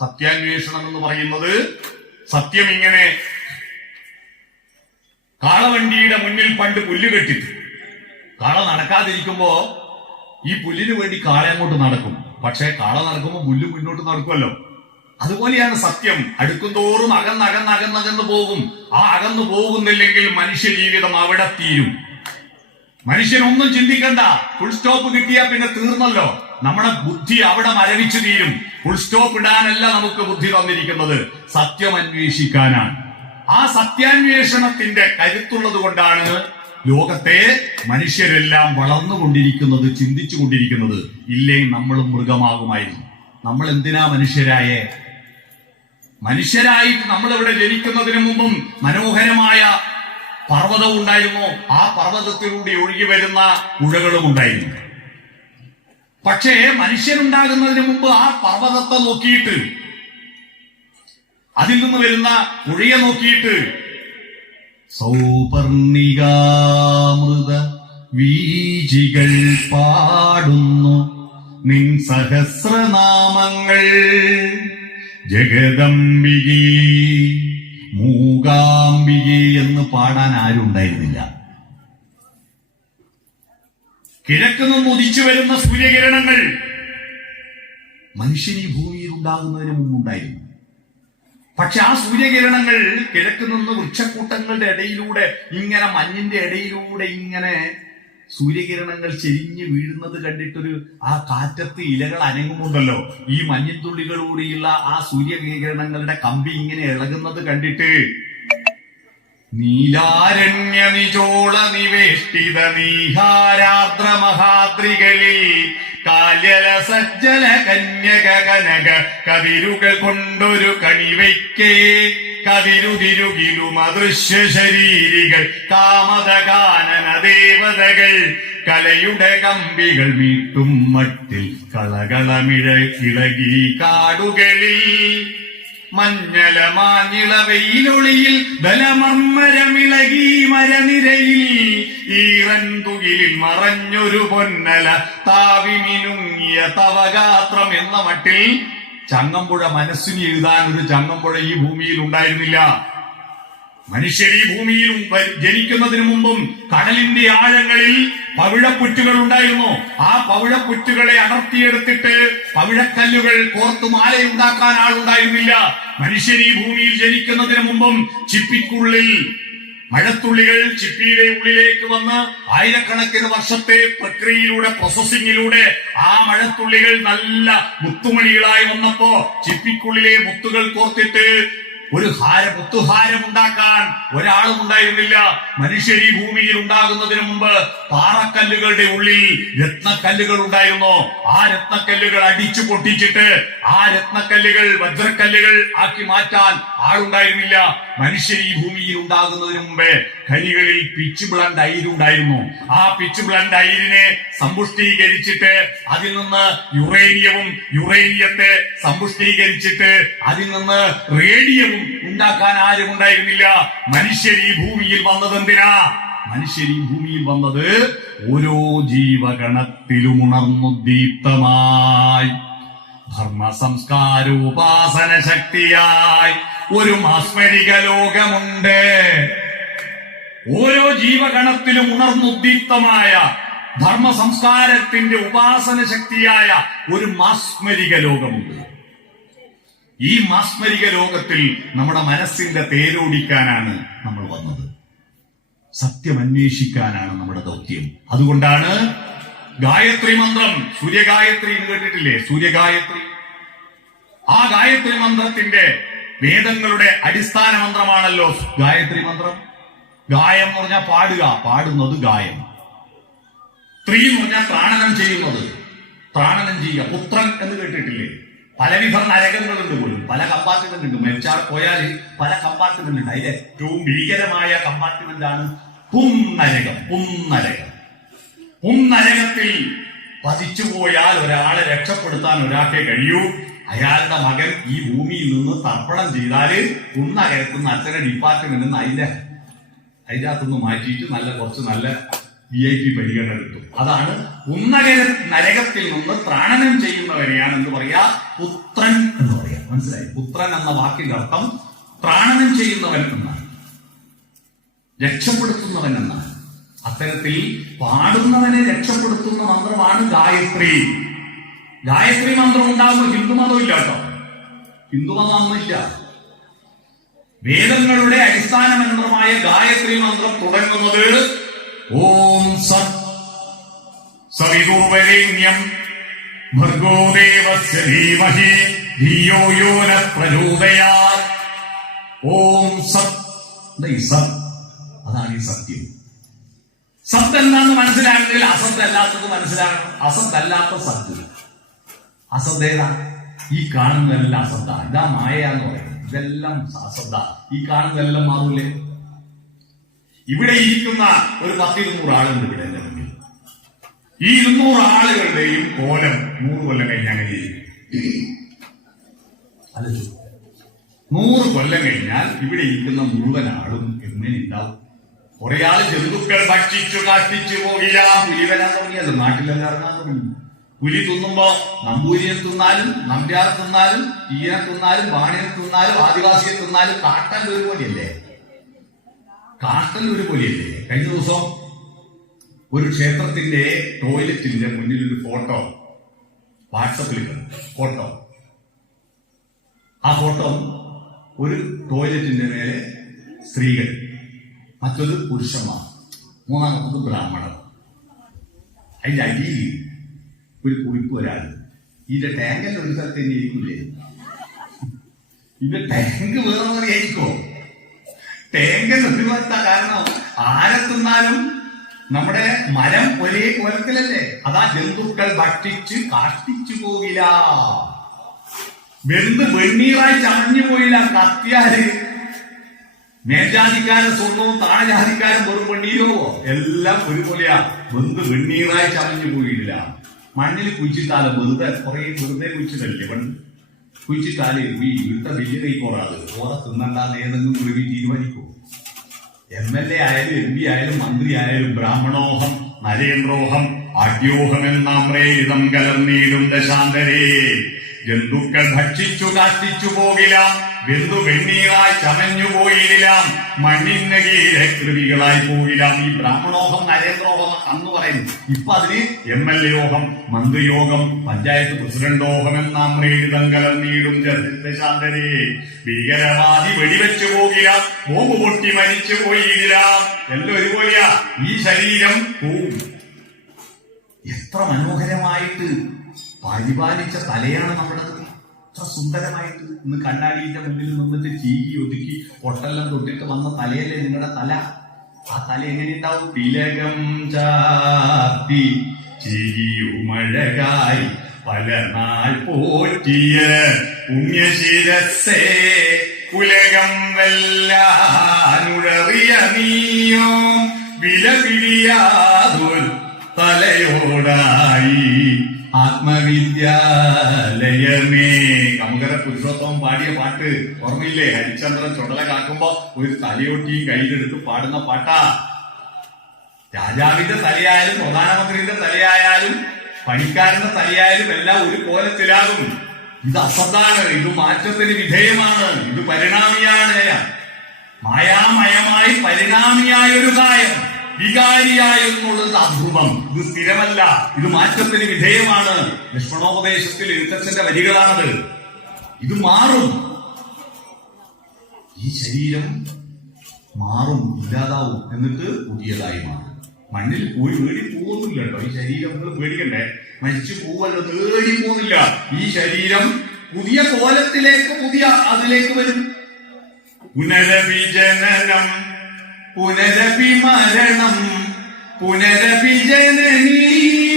സത്യാന്വേഷണം എന്ന് പറയുന്നത്, സത്യം ഇങ്ങനെ കാളവണ്ടിയുടെ മുന്നിൽ പണ്ട് പുല്ല് കെട്ടിട്ടു. കാള നടക്കാതിരിക്കുമ്പോ ഈ പുല്ലിന് വേണ്ടി കാള അങ്ങോട്ട് നടക്കും. പക്ഷെ കാള നടക്കുമ്പോ പുല്ല് മുന്നോട്ട് നടക്കുമല്ലോ. അതുപോലെയാണ് സത്യം. അടുക്കുന്തോറും അകന്നകന്നകന്നകന്ന് പോകും. ആ അകന്നു പോകുന്നില്ലെങ്കിൽ മനുഷ്യ ജീവിതം അവിടെ തീരും. മനുഷ്യനൊന്നും ചിന്തിക്കണ്ട. ഫുൾ സ്റ്റോപ്പ് കിട്ടിയാ പിന്നെ തീർന്നല്ലോ. നമ്മുടെ ബുദ്ധി അവിടെ മരവിച്ചു തീരും. ഫുൾ സ്റ്റോപ്പ് ഇടാനല്ല നമുക്ക് ബുദ്ധി തന്നിരിക്കുന്നത്, സത്യം അന്വേഷിക്കാനാണ്. ആ സത്യാന്വേഷണത്തിന്റെ കരുത്തുള്ളത് കൊണ്ടാണ് ലോകത്തെ മനുഷ്യരെല്ലാം വളർന്നുകൊണ്ടിരിക്കുന്നത്, ചിന്തിച്ചുകൊണ്ടിരിക്കുന്നത്. ഇല്ലേ നമ്മളും മൃഗമാകുമായിരുന്നു. നമ്മൾ എന്തിനാ മനുഷ്യരായേ? മനുഷ്യരായിട്ട് നമ്മളിവിടെ ജനിക്കുന്നതിന് മുമ്പും മനോഹരമായ പർവ്വതം ഉണ്ടായിരുന്നു. ആ പർവ്വതത്തിലൂടെ ഒഴുകി വരുന്ന പുഴകളും ഉണ്ടായിരുന്നു. പക്ഷേ മനുഷ്യനുണ്ടാകുന്നതിന് മുമ്പ് ആ പർവ്വതത്തെ നോക്കിയിട്ട്, അതിൽ നിന്ന് വരുന്ന പുഴയെ നോക്കിയിട്ട് സൗപർണികാമൃത വീജികൾ പാടുന്നു നിൻ സഹസ്രനാമങ്ങൾ, ജഗദംബികേ മൂകാംബികേ എന്ന് പാടാൻ ആരും ഉണ്ടായിരുന്നില്ല. കിഴക്ക് നിന്ന് ഉദിച്ചു വരുന്ന സൂര്യകിരണങ്ങൾ മനുഷ്യൻ ഈ ഭൂമിയിൽ ഉണ്ടാകുന്നതിന് മുമ്പുണ്ടായിരുന്നു. പക്ഷെ ആ സൂര്യകിരണങ്ങൾ കിഴക്ക് നിന്ന് വൃക്ഷക്കൂട്ടങ്ങളുടെ ഇടയിലൂടെ ഇങ്ങനെ, മഞ്ഞിന്റെ ഇടയിലൂടെ ഇങ്ങനെ സൂര്യകിരണങ്ങൾ ചെരിഞ്ഞ് വീഴുന്നത് കണ്ടിട്ടൊരു, ആ കാറ്റത്ത് ഇലകൾ അനങ്ങുമുണ്ടല്ലോ, ഈ മഞ്ഞിൻ തുള്ളികളൂടെയുള്ള ആ സൂര്യകിരണങ്ങളുടെ കമ്പി ഇങ്ങനെ ഇളകുന്നത് കണ്ടിട്ട് നീലാരണ്യ നിചോള നിവേഷ്ടിത നീഹാരാദ്ര മഹാദ്രികളിൽ കാല്യല സജ്ജല കന്യക കനക കതിരുകൾ കൊണ്ടൊരു കണിവയ്ക്കേ, കതിരുതിരുകിലും അദൃശ്യ ശരീരികൾ കാമത കാനന ദേവതകൾ കലയുടെ കമ്പികൾ മീട്ടും മട്ടിൽ കളകളമിഴ ഇളകി കാടുകളിൽ മഞ്ഞല മാഞ്ഞിള വെയിലൊളിയിൽ ബലമർമ്മരമിളകി മരനിരയിൽ ഈറൻ തുകിലിൽ മറഞ്ഞൊരു പൊന്നല താവിമിനുങ്ങിയ തവഗാത്രം എന്ന മട്ടിൽ ചങ്ങമ്പുഴ മനസ്സിന് എഴുതാൻ ഒരു ചങ്ങമ്പുഴ ഈ ഭൂമിയിൽ ഉണ്ടായിരുന്നില്ല. മനുഷ്യർ ഈ ഭൂമിയിൽ ജനിക്കുന്നതിന് മുമ്പും കടലിന്റെ ആഴങ്ങളിൽ പവിഴപ്പുറ്റുകൾ ഉണ്ടായിരുന്നു. ആ പവിഴപ്പുറ്റുകളെ അടർത്തിയെടുത്തിട്ട് പവിഴക്കല്ലുകൾ കോർത്തു മാലയുണ്ടാക്കാൻ ആളുണ്ടായിരുന്നില്ല. മനുഷ്യൻ ഈ ഭൂമിയിൽ ജനിക്കുന്നതിന് മുമ്പും ചിപ്പിക്കുള്ളിൽ മഴത്തുള്ളികൾ ചിപ്പിയുടെ ഉള്ളിലേക്ക് വന്ന് ആയിരക്കണക്കിന് വർഷത്തെ പ്രക്രിയയിലൂടെ പ്രോസസിംഗിലൂടെ ആ മഴത്തുള്ളികൾ നല്ല മുത്തുമണികളായി വന്നപ്പോ ചിപ്പിക്കുള്ളിലെ മുത്തുകൾ കോർത്തിട്ട് ഒരു മുത്തുഹാരം ഉണ്ടാക്കാൻ ഒരാളും ഉണ്ടായിരുന്നില്ല. മനുഷ്യർ ഈ ഭൂമിയിൽ ഉണ്ടാകുന്നതിന് മുമ്പ് പാറക്കല്ലുകളുടെ ഉള്ളിൽ രത്നക്കല്ലുകൾ ഉണ്ടായിരുന്നു. ആ രത്നക്കല്ലുകൾ അടിച്ചു പൊട്ടിച്ചിട്ട് ആ രത്നക്കല്ലുകൾ വജ്രക്കല്ലുകൾ ആക്കി മാറ്റാൻ ആളുണ്ടായിരുന്നില്ല. മനുഷ്യർ ഈ ഭൂമിയിൽ ഉണ്ടാകുന്നതിന് മുമ്പേ ഖനികളിൽ പിച്ച് ബ്ലണ്ട് അയിര് ഉണ്ടായിരുന്നു. ആ പിച്ച് ബ്ലണ്ട് അയിരിനെ സമ്പുഷ്ടീകരിച്ചിട്ട് അതിൽ നിന്ന് യുറേനിയത്തെ സമ്പുഷ്ടീകരിച്ചിട്ട് അതിൽ നിന്ന് റേഡിയവും ഉണ്ടാക്കാൻ ആരും ഉണ്ടായിരുന്നില്ല. മനുഷ്യർ ഈ ഭൂമിയിൽ വന്നത് എന്തിനാ? മനുഷ്യർ ഈ ഭൂമിയിൽ വന്നത് ഓരോ ജീവഗണത്തിലും ഉണർന്നു ദീപ്തമായി ധർമ്മ സംസ്കാരോപാസന ശക്തിയായി ഒരു മാസ്മരിക ലോകമുണ്ട്. ഓരോ ജീവഗണത്തിലും ഉണർന്നുദ്ദീപ്തമായ ധർമ്മ സംസ്കാരത്തിന്റെ ഉപാസന ശക്തിയായ ഒരു മാസ്മരിക ലോകമുണ്ട്. ഈ മാസ്മരിക ലോകത്തിൽ നമ്മുടെ മനസ്സിന്റെ തേരോടിക്കാനാണ് നമ്മൾ വന്നത്. സത്യം അന്വേഷിക്കാനാണ് നമ്മുടെ ദൗത്യം. അതുകൊണ്ടാണ് ഗായത്രി മന്ത്രം, സൂര്യഗായത്രി എന്ന് കേട്ടിട്ടില്ലേ? സൂര്യഗായത്രി. ആ ഗായത്രി മന്ത്രത്തിന്റെ വേദങ്ങളുടെ അടിസ്ഥാന മന്ത്രമാണല്ലോ ഗായത്രി മന്ത്രം. ഗായം എന്ന് പറഞ്ഞാൽ പാടുക, പാടുന്നത് ഗായം. ത്രീ എന്ന് പറഞ്ഞാൽ ത്രാണനം ചെയ്യുന്നത്, ത്രാണനം ചെയ്യുക. പുത്രൻ എന്ന് കേട്ടിട്ടില്ലേ? പലവിധ നരകങ്ങളുണ്ട് പോലും, പല കമ്പാർട്ട്മെന്റ് ഉണ്ട്. മരിച്ചാൽ പോയാൽ പല കമ്പാർട്ട്മെന്റ് ഉണ്ട്. അതിൽ ഏറ്റവും ഭീകരമായ കമ്പാർട്ട്മെന്റ് ആണ് പുംനരകം. പുംനരകത്തിൽ പതിച്ചുപോയാൽ ഒരാളെ രക്ഷപ്പെടുത്താൻ ഒരാൾക്കേ കഴിയൂ. അയാളുടെ മകൻ ഈ ഭൂമിയിൽ നിന്ന് തർപ്പണം ചെയ്താല് പുംനരകത്തുനിന്ന് അച്ഛന്റെ ഡിപ്പാർട്ട്മെന്റിൽ നിന്ന് അതിന്റെ അകത്തുനിന്ന് മാറ്റിയിട്ട് കുറച്ച് നല്ല VIP പരിഗണന കിട്ടും. അതാണ് നരകത്തിൽ നിന്ന് ത്രാണനം ചെയ്യുന്നവരെയാണ് എന്ന് പറയാ പുത്രൻ എന്ന് പറയാം. മനസ്സിലായി? പുത്രൻ എന്ന വാക്കിന്റെ അർത്ഥം ത്രാണനം ചെയ്യുന്നവൻ എന്നാണ്, രക്ഷപ്പെടുത്തുന്നവൻ എന്നാണ്. അത്തരത്തിൽ പാടുന്നവനെ രക്ഷപ്പെടുത്തുന്ന മന്ത്രമാണ് ഗായത്രി. ഗായത്രി മന്ത്രം ഉണ്ടാകുമ്പോൾ ഹിന്ദുമതം ഇല്ല കേട്ടോ. ഹിന്ദുമതം ഒന്നുമില്ല. വേദങ്ങളുടെ അടിസ്ഥാന മന്ത്രമായ ഗായത്രി മന്ത്രം തുടങ്ങുന്നത് ഓം സത് സവിതുർവരേണ്യം ഭർഗോ ദേവസ്യ ധീമഹി ധിയോ യോ ന പ്രചോദയാത്. ഓം സത്. സത് അതാണ് ഈ സത്യം. സത്ത് എന്താന്ന് മനസ്സിലാകണമെങ്കിൽ അസത്തല്ലാത്തത് മനസ്സിലാകണം. അസത്തല്ലാത്ത സത്ത്. അസത്തേതാ? ഈ കാണുന്നതെല്ലാം അസത്ത. ഇതാ മായ എന്ന് പറയുന്നത്. ഇതെല്ലാം അസത്ത. ഈ കാണുന്നതെല്ലാം മാറൂലേ? ഇവിടെ ഇരിക്കുന്ന ഒരു 10-200 ആളുണ്ട് ഇവിടെ എന്റെ മുന്നിൽ. ഈ 200 ആളുകളുടെയും കോലം 100 കൊല്ലം കഴിഞ്ഞ് അങ്ങനെ ഇരിക്കും. 100 കൊല്ലം കഴിഞ്ഞാൽ ഇവിടെ ഇരിക്കുന്ന മുഴുവൻ ആളും എങ്ങനെ ഉണ്ടാവും? കുറെ ആള് ജന്തുക്കൾ ഭക്ഷിച്ചു കാഷ്ടിച്ചു പോകില്ല. പുലി വരാൻ തുടങ്ങിയല്ലോ, നാട്ടിലെല്ലാം ഇറങ്ങാൻ തുടങ്ങി. പുലി തിന്നുമ്പോ നമ്പൂരിയെ തിന്നാലും നമ്പ്യാർ തിന്നാലും ഈയനെ തിന്നാലും വാണിയെ തിന്നാലും ആദിവാസിയെ തിന്നാലും കാട്ടൽ ഒരുപോലെയല്ലേ? കഴിഞ്ഞ ദിവസം ഒരു ക്ഷേത്രത്തിന്റെ ടോയ്ലറ്റിന്റെ മുന്നിൽ ഒരു ഫോട്ടോ വാട്സപ്പിൽ കണ്ടു. ആ ഫോട്ടോ ഒരു ടോയ്ലറ്റിന്റെ മേലെ സ്ത്രീകൾ, മറ്റൊരു പുരുഷന്മാർ, മൂന്നാമത്തത് ബ്രാഹ്മണർ. അതിന്റെ അടിയിൽ ഒരു കുറിപ്പ് ഒരാൾ. ഇതിന്റെ ടാങ്കല്ല ഒരു സ്ഥലത്ത് തന്നെ ഇരിക്കൂലേ? ഇതിന്റെ ടാങ്ക് വേറെ ആയിരിക്കോ? ടാങ്ക് ഒഴിവാത്ത കാരണം ആരെ തിന്നാലും നമ്മുടെ മരം ഒരേ കോലത്തിലല്ലേ? അതാ ജന്തുക്കൾ ഭക്ഷിച്ച് കാഷ്ടിച്ചു പോകില്ല, വെണ്ണീറായി ചമഞ്ഞു പോയില്ല. കത്തിയാല് മേൽജാതിക്കാരൻ സ്വർണവും താഴജാതിക്കാരൻ വെറും വെണ്ണീരോ എല്ലാം ഒരുപോലെയാ. വെണ്ണീറായി ചമഞ്ഞു പോയില്ല. മണ്ണിൽ കുഴിച്ചിട്ടാല് വെറുതെ കുഴിച്ചിട്ടല്ലേ? കുഴിച്ചിട്ടാല് ഈ ഇവിടുത്തെ വലിയ കൈക്കോറാത് ഓറെ തിന്നണ്ടാന്ന് ഏതെങ്കിലും കുരുവി തീരുമാനിക്കോ? MLA ആയാലും MP ആയാലും മന്ത്രി ആയാലും ബ്രാഹ്മണോഹം നരേന്ദ്രോഹം ആദ്യോഹമെന്നാമ്രേതം കലർന്നീടും ദശാന്തരേ. ജന്തുക്കൾ ഭക്ഷിച്ചു കാഷ്ടിച്ചു പോകില്ല, വെന്തു വെണ്ണീറായി ചമഞ്ഞു പോയിടാം, മണ്ണിന് കീഴെ കൃതികളായി പോയിടാം. ഈ ബ്രാഹ്മണോഹം നരേന്ദ്രോഹം അന്ന് പറയുന്നു. ഇപ്പൊ അതിന് MLA യോഗം, മന്ത്രിയോഗം, പഞ്ചായത്ത് പ്രസിഡന്റോഹം എന്നാം നേടുതങ്കലം നീടും ശാന്തരെ. ഭീകരവാദി വെടിവെച്ചു പോകില്ല, ബോംബ് പൊട്ടി മരിച്ചു പോയില്ല. എല്ലാം ഒരുപോലെയാ. ഈ ശരീരം പോവും. എത്ര മനോഹരമായിട്ട് പരിപാലിച്ച തലയാണ് നമ്മുടേത്. എത്ര സുന്ദരമായിട്ട് ഇന്ന് കണ്ണാടിയുടെ മുന്നിൽ നിന്നിട്ട് ചീകി ഒതുക്കി പൊട്ടെല്ലാം തൊട്ടിട്ട് വന്ന തലയല്ലേ നിങ്ങളുടെ തല. ആ തല എങ്ങനെയുണ്ടാവും? തിലകം ചാർത്തി ചിരിയുമഴകായി പല നാൾ പോറ്റിയ പുണ്യശിരസേ, ഉലകം വെല്ലാനുഴറിയ നീയോ വില പിടിയാതൊരു തലയോടായി ആത്മവിദ്യാലയമേ. കമുകര പുരുഷോത്തമൻ പാടിയ പാട്ട് ഓർമ്മയില്ലേ? ഹരിചന്ദ്രൻ ചുടല കാക്കുമ്പോ ഒരു തലയൊട്ടിയും കയ്യിലെടുത്ത് പാടുന്ന പാട്ടാ. രാജാവിന്റെ തലയായാലും പ്രധാനമന്ത്രിയുടെ തലയായാലും പണിക്കാരന്റെ തലയായാലും എല്ലാം ഒരു കോലത്തിലാകും. ഇത് അസത്താണ്, ഇത് മാറ്റത്തിന് വിധേയമാണ്, ഇത് പരിണാമിയാണ്. മായാമയമായി പരിണാമിയായ ഒരു കായം, വികാരിയായെന്നുള്ളത് അധ്രുവം. ഇത് സ്ഥിരമല്ല, ഇത് മാറ്റത്തിന് വിധേയമാണ്. ലക്ഷ്മണോപദേശത്തിൽ എഴുത്തച്ഛന്റെ വരികളാണത്. ഇത് മാറും. ഈ ശരീരം മാറും, ഇല്ലാതാവും, എന്നിട്ട് പുതിയതായി മാറും. മണ്ണിൽ പോയി വേടി പോകുന്നില്ല കേട്ടോ. ഈ ശരീരം നിങ്ങൾ പേടിക്കണ്ടേ, മരിച്ചു പോവല്ലോ, നേടി പോകുന്നില്ല. ഈ ശരീരം പുതിയ കോലത്തിലേക്ക്, പുതിയ അതിലേക്ക് വരും. പുനരപി ജനനം പുനരപി മരണം പുനരപി ജനനീ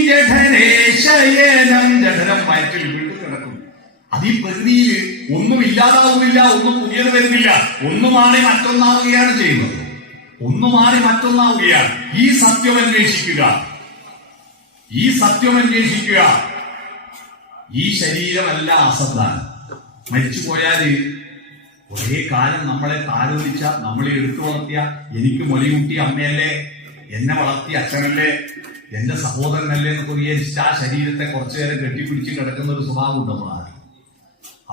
ജഠരേ ശയനം. ജഠരം വയറ്റിൽ വീണ്ടും കിടക്കും. അത് ഈ പ്രകൃതിയിൽ ഒന്നും ഇല്ലാതാവുന്നില്ല, ഒന്നും പുതിയത് വരുന്നില്ല. ഒന്ന് മാറി മറ്റൊന്നാവുകയാണ് ചെയ്യുന്നത്. ഒന്ന് മാറി മറ്റൊന്നാവുകയാണ്. ഈ സത്യം അന്വേഷിക്കുക, ഈ സത്യം അന്വേഷിക്കുക. ഈ ശരീരമല്ല അസത്താണ്. മരിച്ചു പോയാല് ഒരേ കാലം നമ്മളെ താലോലിച്ച, നമ്മളെ എടുത്തു വളർത്തിയ, എനിക്ക് മൊലികുട്ടിയ അമ്മയല്ലേ, എന്നെ വളർത്തിയ അച്ഛനല്ലേ, എന്റെ സഹോദരനല്ലേ എന്നൊക്കെ വിചാരിച്ചിട്ട് ആ ശരീരത്തെ കുറച്ചു നേരം കെട്ടിപ്പിടിച്ച് കിടക്കുന്ന ഒരു സ്വഭാവം ഉണ്ട് നമ്മളാണ്.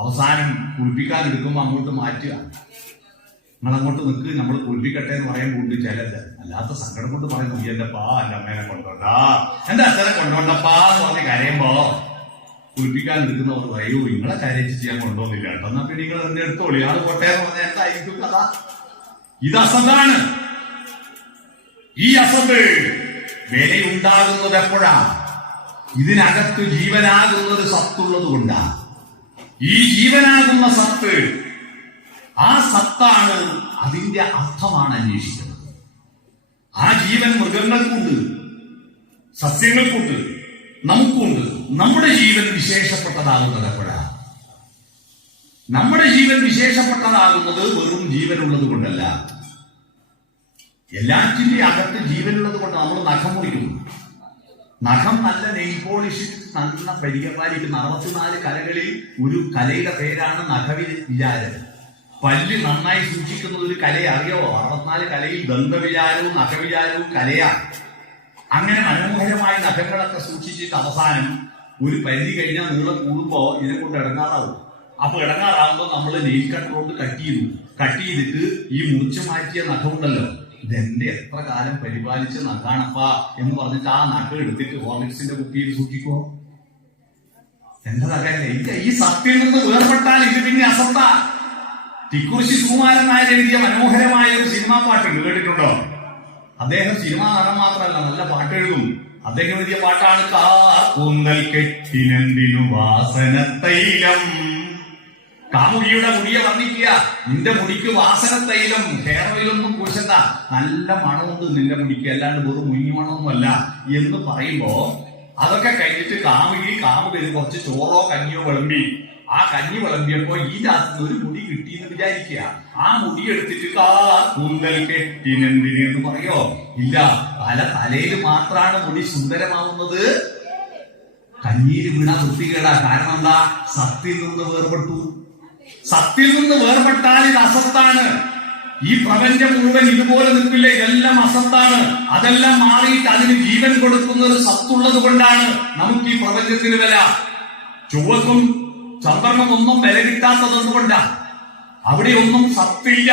അവസാനം കുളിപ്പിക്കാൻ എടുക്കുമ്പോൾ അങ്ങോട്ട് മാറ്റുക. നിങ്ങളങ്ങോട്ട് നിൽക്ക്, നമ്മൾ കുളിപ്പിക്കട്ടെ എന്ന് പറയുമ്പോൾ ഉണ്ട് ചിലത്. അല്ലാത്ത സങ്കടം കൊണ്ട് പറയുന്നു, എന്റെ പാ എന്റെ അമ്മേനെ കൊണ്ടോണ്ടാ, എന്റെ അച്ഛനെ കൊണ്ടോണ്ടപ്പാ എന്ന് പറഞ്ഞ് കരയുമ്പോ കുളിപ്പിക്കാൻ എടുക്കുന്നവർ പറയൂ, നിങ്ങളെ കരയിച്ച് ചെയ്യാൻ കൊണ്ടുപോകുന്നില്ല കേട്ടോ, എന്നാ പിന്നെ നിങ്ങൾ എന്നെ എടുത്തോളി, ആള് പോട്ടെ എന്ന് പറഞ്ഞാൽ എന്തായിരിക്കും കഥ? ഇത് അസത്താണ്. ഈ അസത്ത് വിലയുണ്ടാകുന്നത് എപ്പോഴാ? ഇതിനകത്ത് ജീവനാകുന്നത് സത്തുള്ളത് കൊണ്ടാ. ഈ ജീവനാകുന്ന സത്ത്, ആ സത്താണ്, അതിന്റെ അർത്ഥമാണ് അന്വേഷിക്കുന്നത്. ആ ജീവൻ മൃഗങ്ങൾക്കുണ്ട്, സസ്യങ്ങൾക്കുണ്ട്, നമുക്കുണ്ട്. നമ്മുടെ ജീവൻ വിശേഷപ്പെട്ടതാകുന്നത് എപ്പോഴാ? നമ്മുടെ ജീവൻ വിശേഷപ്പെട്ടതാകുന്നത് വെറും ജീവനുള്ളത് കൊണ്ടല്ല. എല്ലാറ്റിന്റെ അകത്ത് ജീവനുള്ളത് കൊണ്ട് നമ്മൾ നഖം മുറിക്കുന്നു. നഖം നല്ല നെയിൽ പോളിഷ് നല്ല പരിപാലിക്കുന്ന 64 കലകളിൽ ഒരു കലയുടെ പേരാണ് നഖവിചാരം. പല്ല് നന്നായി സൂക്ഷിക്കുന്ന ഒരു കലയെ അറിയോ? 64 കലയിൽ ദന്തവിചാരവും നഖവിചാരവും കലയാണ്. അങ്ങനെ മനോഹരമായി നഖങ്ങളൊക്കെ സൂക്ഷിച്ചിട്ട് അവസാനം ഒരു പരിധി കഴിഞ്ഞാൽ നീളം കൂടുമ്പോ ഇതിനെ കൊണ്ട് ഇടങ്ങാറാവും. അപ്പൊ ഇടങ്ങാറാകുമ്പോ നമ്മൾ നെയിൽ കട്ടർ കൊണ്ട് കട്ട് ചെയ്തിട്ട് ഈ മുറിച്ചു മാറ്റിയ നഖമുണ്ടല്ലോ, ഇതെന്റെ എത്ര കാലം പരിപാലിച്ച നഖാണപ്പാ എന്ന് പറഞ്ഞിട്ട് ആ നഖം എടുത്തിട്ട് ഹോർലിക്സിന്റെ കുപ്പിയിൽ സൂക്ഷിക്കുമോ? എന്റെ നഖല്ലേ? ഇല്ല. ഈ സത്യം നിന്ന് വേർപെട്ടാൽ ഇത് പിന്നെ അസത്ത. തിക്കുറിശി സുകുമാരൻ നായർ എഴുതിയ മനോഹരമായ ഒരു സിനിമാ പാട്ടുണ്ട്, കേട്ടിട്ടുണ്ടോ? അദ്ദേഹം സിനിമാ നടൻ മാത്രമല്ല, നല്ല പാട്ട് എഴുതും. അദ്ദേഹം എഴുതിയ പാട്ടാണ് കൂന്തൽ കെട്ടിനെന്തിനു വാസന തൈലം. കാമുകിയുടെ മുടിയെ വർണ്ണിക്കുക, നിന്റെ മുടിക്ക് വാസന തൈലം, ഹെയർ ഓയിലൊന്നും പൂശണ്ട, നല്ല മണമുണ്ട് നിന്റെ മുടിക്ക്, അല്ലാണ്ട് വെറും മുങ്ങി മണമൊന്നുമല്ല എന്ന് പറയുമ്പോ അതൊക്കെ കഴിഞ്ഞിട്ട് കാമുകന് കുറച്ച് ചോറോ കഞ്ഞിയോ വിളമ്പി. ആ കഞ്ഞി വിളമ്പിയപ്പോ ഈ രാത്രി ഒരു മുടി കിട്ടിയെന്ന് വിചാരിക്കുക. ആ മുടി എടുത്തിട്ട് കൂന്തൽ കെട്ടിനെന്തിന് എന്ന് പറയോ? ഇല്ല. തലയിൽ മാത്രമാണ് മുടി സുന്ദരമാവുന്നത്. കഞ്ഞീര് വീണ വൃത്തികേടാ. കാരണം എന്താ? സത്തിൽ നിന്ന് വേർപെട്ടു. സത്തിൽ നിന്ന് വേർപെട്ടാൽ ഇത് അസത്താണ്. ഈ പ്രപഞ്ചം മുഴുവൻ ഇതുപോലെ നിൽക്കില്ല, ഇതെല്ലാം അസത്താണ്. അതെല്ലാം മാറിയിട്ട് അതിന് ജീവൻ കൊടുക്കുന്ന ഒരു സത്തുള്ളത് കൊണ്ടാണ് നമുക്ക് ഈ പ്രപഞ്ചത്തിന് വില. ചൊവ്വക്കും ചന്ദ്രനും ഒന്നും വില കിട്ടാത്തതെന്നുകൊണ്ടാ. അവിടെ ഒന്നും സത്തില്ല.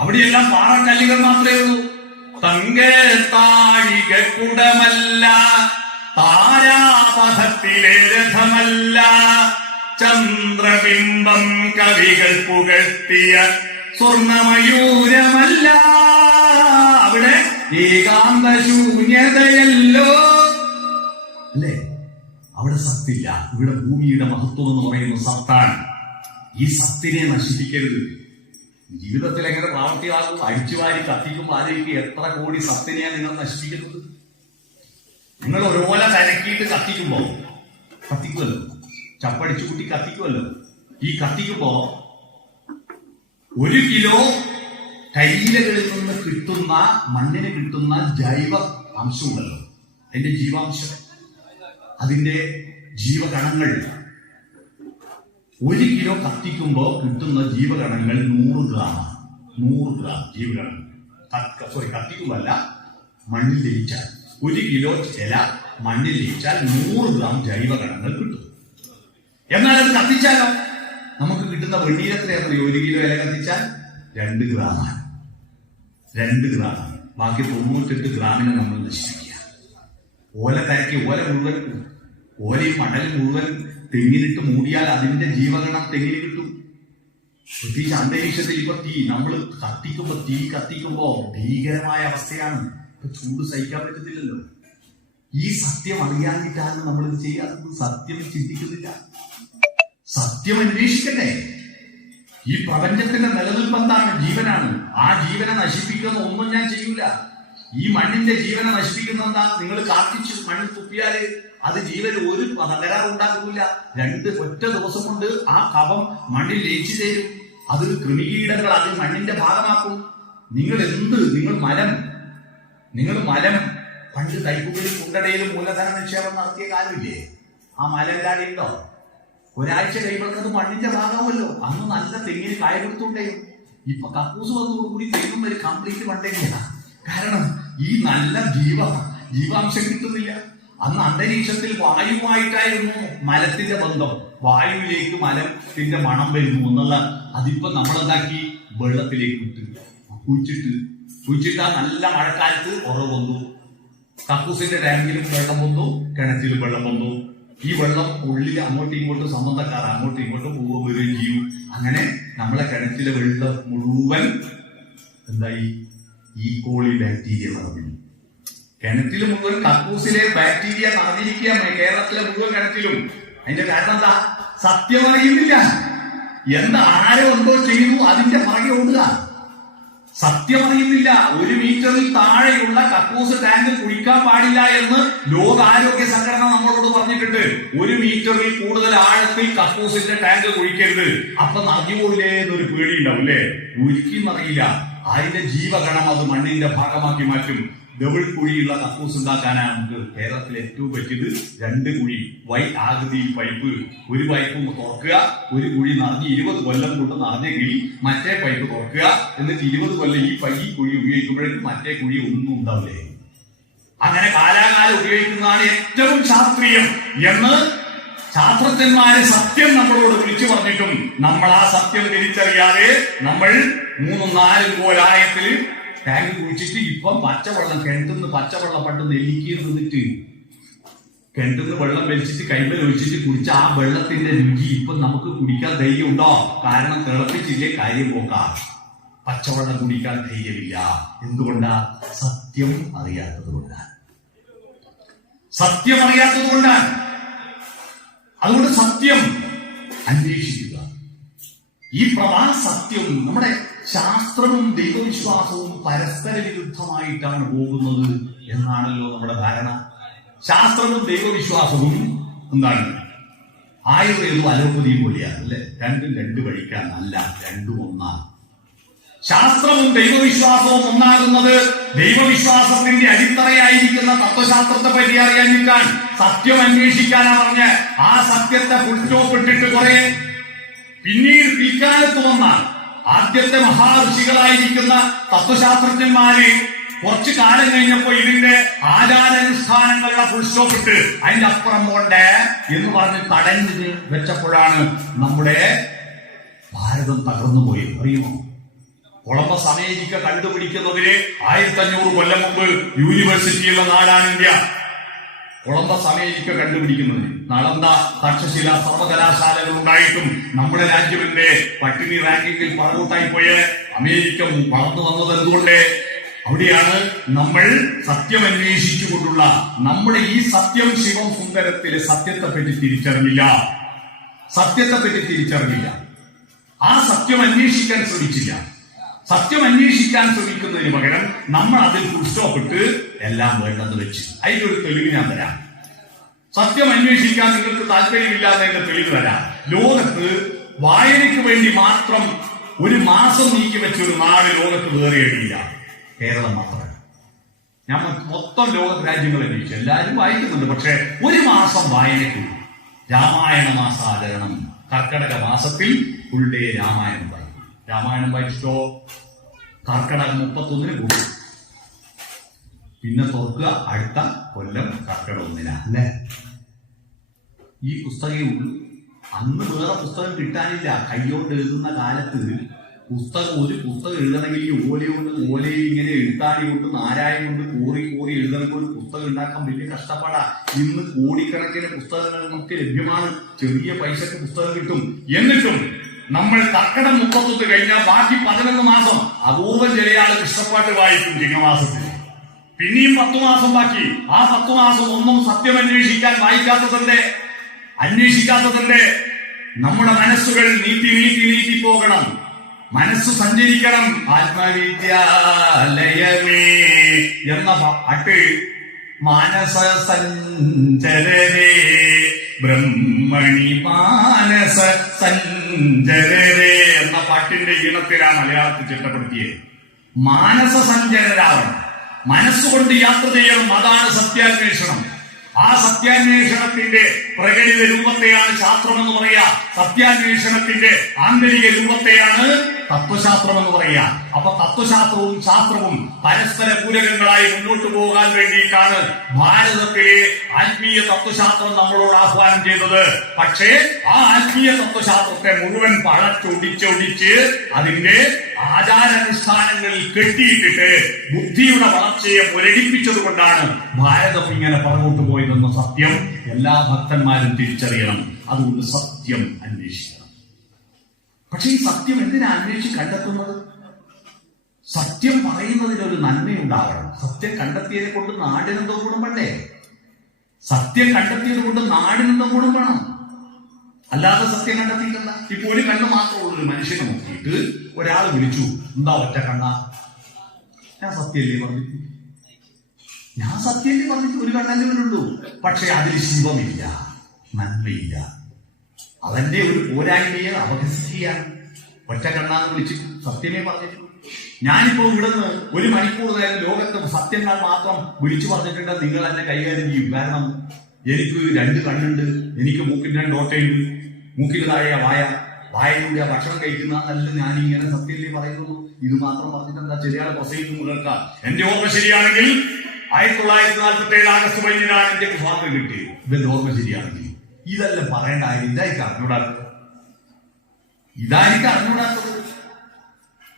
അവിടെയെല്ലാം പാറക്കല്ലുകൾ മാത്രമേ ഉള്ളൂ. തങ്കത്താഴിക കുടമല്ല, താരാപഥത്തിലെ രഥമല്ല, ചന്ദ്രബിംബം കവികൾ പുകഴ്ത്തിയ സ്വർണമയൂരമല്ല. അവിടെ ഏകാന്ത ശൂന്യതയല്ലോ. അല്ലേ? അവിടെ സത്തില്ല. ഇവിടെ ഭൂമിയുടെ മഹത്വം എന്ന് പറയുന്ന സത്താണ്. ഈ സത്തിനെ നശിപ്പിക്കരുത്. ജീവിതത്തിൽ എങ്ങനെ പ്രാവർത്തിയാകും? അടിച്ചുവാരി കത്തിക്കുമ്പോൾ അതിലേക്ക് എത്ര കോടി സത്തിനെയാണ് നിങ്ങൾ നശിപ്പിക്കുന്നത്? നിങ്ങൾ ഒരുപോലെ തലക്കിയിട്ട് കത്തിക്കുമല്ലോ, ചപ്പടിച്ചു കൂട്ടി കത്തിക്കുമല്ലോ. ഈ കത്തിക്കുമ്പോ 1 കിലോ തൈലകളിൽ നിന്ന് കിട്ടുന്ന മണ്ണിന് കിട്ടുന്ന ജൈവ അംശമുണ്ടല്ലോ, അതിന്റെ ജീവാംശം, അതിന്റെ ജീവകണങ്ങൾ 1 കിലോ കത്തിക്കുമ്പോ കിട്ടുന്ന ജീവകണങ്ങൾ 100 ഗ്രാമാണ്. 100 ഗ്രാം ജീവകണങ്ങൾ. കത്തിക്കുമ്പല്ല, മണ്ണിൽ ലയിച്ചാൽ 1 കിലോ ഇല മണ്ണിൽ ലയിച്ചാൽ 100 ഗ്രാം ജൈവകണങ്ങൾ കിട്ടും. എന്നാൽ അത് കത്തിച്ചാലോ നമുക്ക് കിട്ടുന്ന വെണ്ണീർ എത്രയാണ്? 1 കിലോ ഇല കത്തിച്ചാൽ 2 ഗ്രാമാണ്. 2 ഗ്രാമാണ്. ബാക്കി 98 ഗ്രാമിനെ നമ്മൾ നശിപ്പിക്കുക. ഓല കരക്കി ഓലയും മണലും മുഴുവൻ തെങ്ങിനിട്ട് മൂടിയാൽ അതിന്റെ ജീവഗണം തെങ്ങിന് കിട്ടും. പ്രത്യേകിച്ച് അന്തരീക്ഷത്തിൽ ഇപ്പൊ നമ്മൾ കത്തിക്കുമ്പോ ഭീകരമായ അവസ്ഥയാണ്. ഇപ്പൊ ചൂട് സഹിക്കാൻ പറ്റത്തില്ലല്ലോ. ഈ സത്യം അറിയാഞ്ഞിട്ടാണ് നമ്മളിത് ചെയ്യാത്തത്. സത്യം ചിന്തിക്കുന്നില്ല. സത്യം അന്വേഷിക്കട്ടെ. ഈ പ്രപഞ്ചത്തിന്റെ നിലനിൽപ്പ് എന്താണ്? ജീവനാണ്. ആ ജീവനെ നശിപ്പിക്കുന്ന ഒന്നും ഞാൻ ചെയ്യൂല. ഈ മണ്ണിന്റെ ജീവനെ നശിപ്പിക്കുന്ന എന്താ? നിങ്ങൾ കാത്തിച്ച് മണ്ണിൽ തുപ്പിയാല് അത് ജീവന് ഒരു തകരാറുണ്ടാകുന്നില്ല. ഒറ്റ ദിവസം കൊണ്ട് ആ കഫം മണ്ണിൽ ലയിച്ചു ചേരും. അത് കൃമികീടങ്ങൾ അത് മണ്ണിന്റെ ഭാഗമാക്കും. നിങ്ങൾ മലം പണ്ട് തൈപ്പുകളിൽ കുണ്ടടയിലും മൂലധന നിക്ഷേപം നടത്തിയ കാലമില്ലേ? ആ മലല്ലാടി ഉണ്ടോ? ഒരാഴ്ച കഴിയുമ്പോഴേക്കത് മണ്ണിന്റെ ഭാഗമാവുമല്ലോ. അന്ന് നല്ല തെങ്ങിന് കായ കൊടുത്തുണ്ടേയും. ഇപ്പൊ കക്കൂസ് വന്നതോടുകൂടി തെങ്ങും ഒരു കംപ്ലീറ്റ് മണ്ടേക്കാണ്. കാരണം ഈ നല്ല ജീവാംശം കിട്ടുന്നില്ല. അന്ന് അന്തരീക്ഷത്തിൽ വായുവായിട്ടായിരുന്നു മലത്തിന്റെ ബന്ധം. വായുവിലേക്ക് മലത്തിന്റെ മണം വരുന്നു എന്നുള്ള അതിപ്പോ നമ്മളെന്താക്കി വെള്ളത്തിലേക്ക് കുഴിച്ചിട്ട് ആ നല്ല മഴക്കാലത്ത് ഉറവ് വന്നു. കക്കൂസിന്റെ ടാങ്കിലും വെള്ളം വന്നു, കിണറ്റിലും വെള്ളം വന്നു. ഈ വെള്ളം ഉള്ളിൽ അങ്ങോട്ടും ഇങ്ങോട്ടും സംബന്ധക്കാർ അങ്ങോട്ടും ഇങ്ങോട്ടും പോവുകയും വരികയും ചെയ്യും. അങ്ങനെ നമ്മളെ കിണറ്റിലെ വെള്ളം മുഴുവൻ എന്തായി? ഈക്കോളി ബാക്ടീരിയ നിറഞ്ഞു. കിണറ്റിൽ മുഴുവൻ കക്കൂസിലെ ബാക്ടീരിയ നിറഞ്ഞിരിക്കുക. കേരളത്തിലെ മുഴുവൻ കിണറ്റിലും. അതിന്റെ കാരണം എന്താ? സത്യം അറിയുന്നില്ല. ആരോ എന്തോ ചെയ്തു, അതിന്റെ പുറകെ ഓടുക. സത്യം അറിയുന്നില്ല. 1 മീറ്ററിൽ താഴെയുള്ള കക്കൂസ് ടാങ്ക് കുഴിക്കാൻ പാടില്ല എന്ന് ലോകാരോഗ്യ സംഘടന നമ്മളോട് പറഞ്ഞിട്ടുണ്ട്. 1 മീറ്ററിൽ കൂടുതൽ ആഴത്തിൽ കക്കൂസിന്റെ ടാങ്ക് കുഴിക്കരുത്. അപ്പൊ നദിയോയിലേ എന്നൊരു പേടി ഉണ്ടാവും അല്ലേ? ഒരിക്കലും അറിയില്ല. അതിന്റെ ജീവഗണം അത് മണ്ണിന്റെ ഭാഗമാക്കി മാറ്റും. ഡബിൾ കുഴിയുള്ള കക്കൂസ് ഉണ്ടാക്കാനാണ് നമുക്ക് കേരളത്തിൽ ഏറ്റവും പറ്റിയത്. 2 കുഴി ആകൃതിയിൽ പൈപ്പ്. ഒരു പൈപ്പ് തുറക്കുക, ഒരു കുഴി നിറഞ്ഞ് 20 കൊല്ലം കൊണ്ട് നിറഞ്ഞെങ്കിൽ മറ്റേ പൈപ്പ് തുറക്കുക. എന്നിട്ട് 20 കൊല്ലം ഈ കുഴി ഉപയോഗിക്കുമ്പോഴേക്കും മറ്റേ കുഴി ഒന്നും ഉണ്ടാവില്ലേ. അങ്ങനെ കാലാകാലം ഉപയോഗിക്കുന്നതാണ് ഏറ്റവും ശാസ്ത്രീയം എന്ന് ശാസ്ത്രജ്ഞന്മാരെ സത്യം നമ്മളോട് വിളിച്ചു പറഞ്ഞിട്ടും നമ്മൾ ആ സത്യം തിരിച്ചറിയാതെ നമ്മൾ 3-4 കോലായത്തിൽ ടാങ്ക് കുഴിച്ചിട്ട് ഇപ്പം പച്ചവെള്ളം കിണറ്റുന്ന് പച്ചവെള്ളം പണ്ട് നെല്ലിക്കയിൽ നിന്നിട്ട് കിണറ്റുന്ന് വെള്ളം വലിച്ചിട്ട് കൈമേൽ ഒഴിച്ചിട്ട് കുടിച്ച ആ വെള്ളത്തിന്റെ രുചി ഇപ്പം നമുക്ക് കുടിക്കാൻ ധൈര്യം ഉണ്ടോ? കാരണം തിളപ്പിച്ചില്ലേ കാര്യം പോക്കാം. പച്ചവെള്ളം കുടിക്കാൻ ധൈര്യമില്ല. എന്തുകൊണ്ടാ? സത്യം അറിയാത്തത് കൊണ്ടാണ്. അതുകൊണ്ട് സത്യം അന്വേഷിക്കുക. ഈ പ്രധാന സത്യം നമ്മുടെ ശാസ്ത്രവും ദൈവവിശ്വാസവും പരസ്പര വിരുദ്ധമായിട്ടാണ് പോകുന്നത് എന്നാണല്ലോ നമ്മുടെ ധാരണ. ശാസ്ത്രവും ദൈവവിശ്വാസവും എന്താണ്? ആയുർവേദവും അലോപ്പതിയും പോലെയാണ് അല്ലെ? രണ്ടും 2 വഴിക്കാന്നല്ല, രണ്ടും ഒന്നാണ്. ശാസ്ത്രവും ദൈവവിശ്വാസവും ഒന്നാകുന്നത് ദൈവവിശ്വാസത്തിന്റെ അടിത്തറയായിരിക്കുന്ന തത്വശാസ്ത്രത്തെ പറ്റി അറിയാനിക്കാൻ സത്യം അന്വേഷിക്കാനാ പറഞ്ഞ് ആ സത്യത്തെ ഫുൾ സ്റ്റോപ്പ് ഇട്ടിട്ട് കുറെ പിന്നീട് പിൽക്കാലത്ത് വന്ന ആദ്യത്തെ മഹാഋഷികളായിരിക്കുന്ന തത്വശാസ്ത്രജ്ഞന്മാര് കുറച്ചു കാലം കഴിഞ്ഞപ്പോ ഇതിന്റെ ആചാരാനുഷ്ഠാനങ്ങളുടെ ഫുൾ സ്റ്റോപ്പ് ഇട്ട് അതിന്റെ അപ്പുറം പോണ്ടേ എന്ന് പറഞ്ഞ് തടഞ്ഞ് വെച്ചപ്പോഴാണ് നമ്മുടെ ഭാരതം തകർന്നുപോയി. അറിയുമോ? കൊളംബസ് അമേരിക്ക കണ്ടുപിടിക്കുന്നതിന് 1500 കൊല്ലം മുമ്പ് യൂണിവേഴ്സിറ്റിയുള്ള നാടാണ് ഇന്ത്യ. കൊളംബസ് അമേരിക്ക കണ്ടുപിടിക്കുന്നതിന് നളന്ദ, തക്ഷശില സർവകലാശാലകൾ ഉണ്ടായിട്ടും നമ്മുടെ രാജ്യത്തിന്റെ പട്ടിണി റാങ്കിങ്ങിൽ പുറകോട്ടായി പോയ അമേരിക്ക വളർന്നു വന്നത് എന്തുകൊണ്ട്? അവിടെയാണ് നമ്മൾ സത്യം അന്വേഷിച്ചുകൊണ്ടുള്ള നമ്മുടെ ഈ സത്യം ശിവം സുന്ദരത്തിലെ സത്യത്തെ പറ്റി തിരിച്ചറിഞ്ഞില്ല. ആ സത്യം അന്വേഷിക്കാൻ ശ്രമിച്ചില്ല. സത്യം അന്വേഷിക്കാൻ ശ്രമിക്കുന്നതിന് പകരം നമ്മൾ അതിൽ പുഷ്ടപ്പെട്ട് എല്ലാം വേണ്ടെന്ന് വെച്ച്. അതിനൊരു തെളിവ് ഞാൻ തരാം. സത്യം അന്വേഷിക്കാൻ നിങ്ങൾക്ക് താല്പര്യമില്ലാത്തതിന്റെ തെളിവ് തരാം. ലോകത്ത് വായനയ്ക്ക് വേണ്ടി മാത്രം ഒരു മാസം നീക്കി വെച്ച ഒരു നാട് ലോകത്ത് വേറെ ഇല്ല, കേരളം മാത്രമല്ല. ഞാൻ മൊത്തം ലോക രാജ്യങ്ങൾ അന്വേഷിച്ചു, എല്ലാവരും വായിക്കുന്നുണ്ട്. പക്ഷെ ഒരു മാസം വായനയ്ക്ക് രാമായണ മാസാചരണം, കർക്കടക മാസത്തിൽ ഫുൾ ഡേ രാമായണം വായിക്കും. രാമായണം വായിച്ചിട്ടോ കർക്കടകം 31 കൂടും, പിന്നെ തുറക്കുക അടുത്ത കൊല്ലം കർക്കടകം 1 അല്ലേ? ഈ പുസ്തകമേ ഉള്ളൂ. അന്ന് വേറെ പുസ്തകം കിട്ടാനില്ല. കൈയോണ്ട് എഴുതുന്ന കാലത്ത് ഒരു പുസ്തകം എഴുതണമെങ്കിൽ ഈ ഓലയിൽ ഇങ്ങനെ എഴുത്താടി കൊണ്ട് നാരായം കൊണ്ട് കോറി എഴുതണമെങ്കിൽ ഒരു പുസ്തകം ഉണ്ടാക്കാൻ വലിയ കഷ്ടപ്പാടാ. ഇന്ന് കോടിക്കണക്കിന് പുസ്തകങ്ങൾ നമുക്ക് ലഭ്യമാണ്. ചെറിയ പൈസക്ക് പുസ്തകം കിട്ടും. എന്നിട്ടും നമ്മൾ കർക്കടം 31 കഴിഞ്ഞാൽ ബാക്കി 11 മാസം അപൂർവം ചില ആള് കൃഷ്ണപ്പാട്ട് വായിക്കും ചിങ്ങമാസത്തിൽ. പിന്നെയും 10 മാസം ബാക്കി. ആ 10 മാസം ഒന്നും സത്യം അന്വേഷിക്കാത്തതിന്റെ നമ്മുടെ മനസ്സുകൾ നീട്ടി പോകണം. മനസ്സ് സഞ്ചരിക്കണം. ആത്മവിദ്യാലയമേ എന്ന പാട്ട് മാനസ സഞ്ചരരേ ബ്രഹ്മണി മാനസ സഞ്ചരരേ എന്ന പാട്ടിന്റെ ഈണത്തിലാണ് മലയാളത്തിൽ ചിട്ടപ്പെടുത്തിയത്. മാനസ സഞ്ചരരാവണം, മനസ്സുകൊണ്ട് യാത്ര ചെയ്യണം. അതാണ് സത്യാന്വേഷണം. ആ സത്യാന്വേഷണത്തിന്റെ പ്രകടിത രൂപത്തെയാണ് ശാസ്ത്രം എന്ന് പറയുക. സത്യാന്വേഷണത്തിന്റെ ആന്തരിക രൂപത്തെയാണ് തത്വശാസ്ത്രം എന്ന് പറയുക. അപ്പൊ തത്വശാസ്ത്രവും ശാസ്ത്രവും പരസ്പര പൂരകങ്ങളായി മുന്നോട്ട് പോകാൻ വേണ്ടിയിട്ടാണ് ഭാരതത്തിലെ ആത്മീയ തത്വശാസ്ത്രം നമ്മളോട് ആഹ്വാനം ചെയ്തത്. പക്ഷേ ആ ആത്മീയ തത്വശാസ്ത്രത്തെ മുഴുവൻ പഴച്ചൊടിച്ചൊടിച്ച് അതിന്റെ ആചാരാനുഷ്ഠാനങ്ങളിൽ കെട്ടിയിട്ടിട്ട് ബുദ്ധിയുടെ വളർച്ചയെ മുരടിപ്പിച്ചത് കൊണ്ടാണ് ഭാരതം ഇങ്ങനെ പുറകോട്ട് പോയതെന്ന സത്യം എല്ലാ ഭക്തന്മാരും തിരിച്ചറിയണം. അതുകൊണ്ട് സത്യം അന്വേഷിക്കണം. പക്ഷെ ഈ സത്യം എന്തിനാ അന്വേഷിച്ച് കണ്ടെത്തുന്നത്? സത്യം പറയുന്നതിനൊരു നന്മയുണ്ടാകണം. സത്യം കണ്ടെത്തിയതിനെ കൊണ്ട് നാടിനെന്തോ ഗുണം വേണ്ടേ? സത്യം കണ്ടെത്തിയത് കൊണ്ട് നാടിനെന്തോ ഗുണം വേണം. അല്ലാതെ സത്യം കണ്ടെത്തിയിട്ടല്ല. ഇപ്പൊ ഒരു കണ്ണ് മാത്രമുള്ള ഒരു മനുഷ്യനെ നോക്കിയിട്ട് ഒരാൾ വിളിച്ചു, എന്താ ഒറ്റ കണ്ണ? ഞാൻ സത്യമല്ലേ പറഞ്ഞിട്ട് ഒരു കണ്ണല്ലേ. പക്ഷെ അതിൽ ശിവമില്ല, നന്മയില്ല. അവന്റെ ഒരു പോരായ്മയെ അപഹസിക്കുകയാണ്. ഒറ്റ കണ്ണാന്ന് വിളിച്ചിട്ട് സത്യമേ പറഞ്ഞിട്ടു. ഞാനിപ്പോ ഇവിടുന്ന് 1 മണിക്കൂർ നേരം ലോകത്ത് സത്യങ്ങൾ മാത്രം വിളിച്ചു പറഞ്ഞിട്ടുണ്ട്. നിങ്ങൾ എന്നെ കൈകാര്യം ചെയ്യും. കാരണം എനിക്ക് 2 കണ്ണുണ്ട്, എനിക്ക് മൂക്കിന് 2 ഓട്ടയുണ്ട്, മൂക്കിന് താഴെയാ വായയിലൂടെ ഭക്ഷണം കഴിക്കുന്നതല്ല ഞാനിങ്ങനെ സത്യമല്ലേ പറയുന്നു. ഇത് മാത്രം പറഞ്ഞിട്ട് എന്താ? ചെറിയാളെ പ്രസംഗിക്കും കേൾക്കാം. എന്റെ ഓർമ്മ ശരിയാണെങ്കിൽ 1947 ആഗസ്റ്റ് 15 എന്റെ സ്വാതന്ത്ര്യം കിട്ടി. ഇവന്റെ ഓർമ്മ ശരിയാണെങ്കിൽ ഇതെല്ലാം പറയേണ്ട കാര്യം ഇതായിരിക്കും അറിഞ്ഞൂടാത്തത്.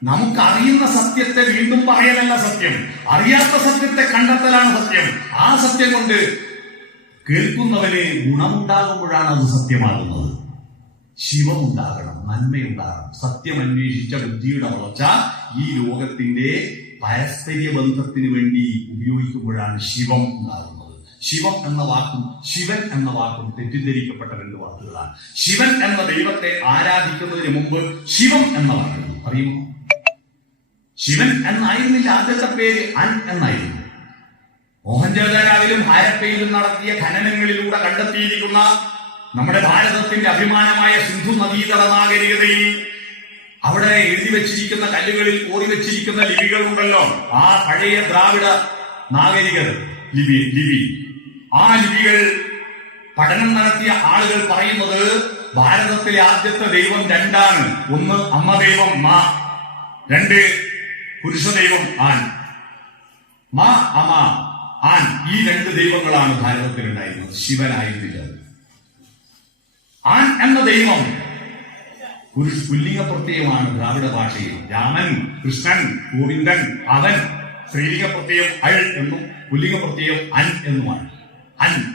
നമുക്കറിയുന്ന സത്യത്തെ വീണ്ടും പറയലല്ല സത്യം, അറിയാത്ത സത്യത്തെ കണ്ടെത്തലാണ് സത്യം. ആ സത്യം കൊണ്ട് കേൾക്കുന്നവന് ഗുണമുണ്ടാകുമ്പോഴാണ് അത് സത്യമാകുന്നത്. ശിവമുണ്ടാകണം, നന്മയുണ്ടാകണം. സത്യം അന്വേഷിച്ച ബുദ്ധിയുടെ വളർച്ച ഈ ലോകത്തിന്റെ പാരസ്പര്യ ബന്ധത്തിന് വേണ്ടി ഉപയോഗിക്കുമ്പോഴാണ് ശിവം ഉണ്ടാകുന്നത്. ശിവം എന്ന വാക്കും ശിവൻ എന്ന വാക്കും തെറ്റിദ്ധരിക്കപ്പെട്ട 2 വാക്കുകളാണ്. ശിവൻ എന്ന ദൈവത്തെ ആരാധിക്കുന്നതിന് മുമ്പ് ശിവം എന്ന വാക്കുകൾ അറിയുമോ? ശിവൻ എന്നായിരുന്നില്ല ആദ്യത്തെ പേര്, അൻ എന്നായിരുന്നു. മോഹൻജോദാരോവിലും ഹാരപ്പയിലും നടത്തിയ ഖനനങ്ങളിലൂടെ കണ്ടെത്തിയിരിക്കുന്ന നമ്മുടെ ഭാരതത്തിന്റെ അഭിമാനമായ സിന്ധു നദീതട നാഗരികതയിൽ അവിടെ എഴുതി വെച്ചിരിക്കുന്ന കല്ലുകളിൽ കോറി വെച്ചിരിക്കുന്ന ലിപികളുണ്ടല്ലോ, ആ പഴയ ദ്രാവിഡ നാഗരികത ലിപി ആ ലിപികൾ പഠനം നടത്തിയ ആളുകൾ പറയുന്നത് ഭാരതത്തിലെ ആദ്യത്തെ ദൈവം 2 ആണ്. 1 അമ്മ ദൈവം മാ, 2 പുരുഷ ദൈവം ആൻ. മാ അമ ആൻ, ഈ 2 ദൈവങ്ങളാണ് ഭാരതത്തിൽ ഉണ്ടായിരുന്നത്. ശിവനായിരുന്നില്ല. ആൻ എന്ന ദൈവം പുല്ലിംഗ പ്രത്യയമാണ് ദ്രാവിഡ ഭാഷയിൽ. രാമൻ, കൃഷ്ണൻ, ഗോവിന്ദൻ, അവൻ. സ്ത്രീലിംഗ പ്രത്യയം അൾ എന്നും പുല്ലിംഗ പ്രത്യയം അൻ എന്നുമാണ്. അൻ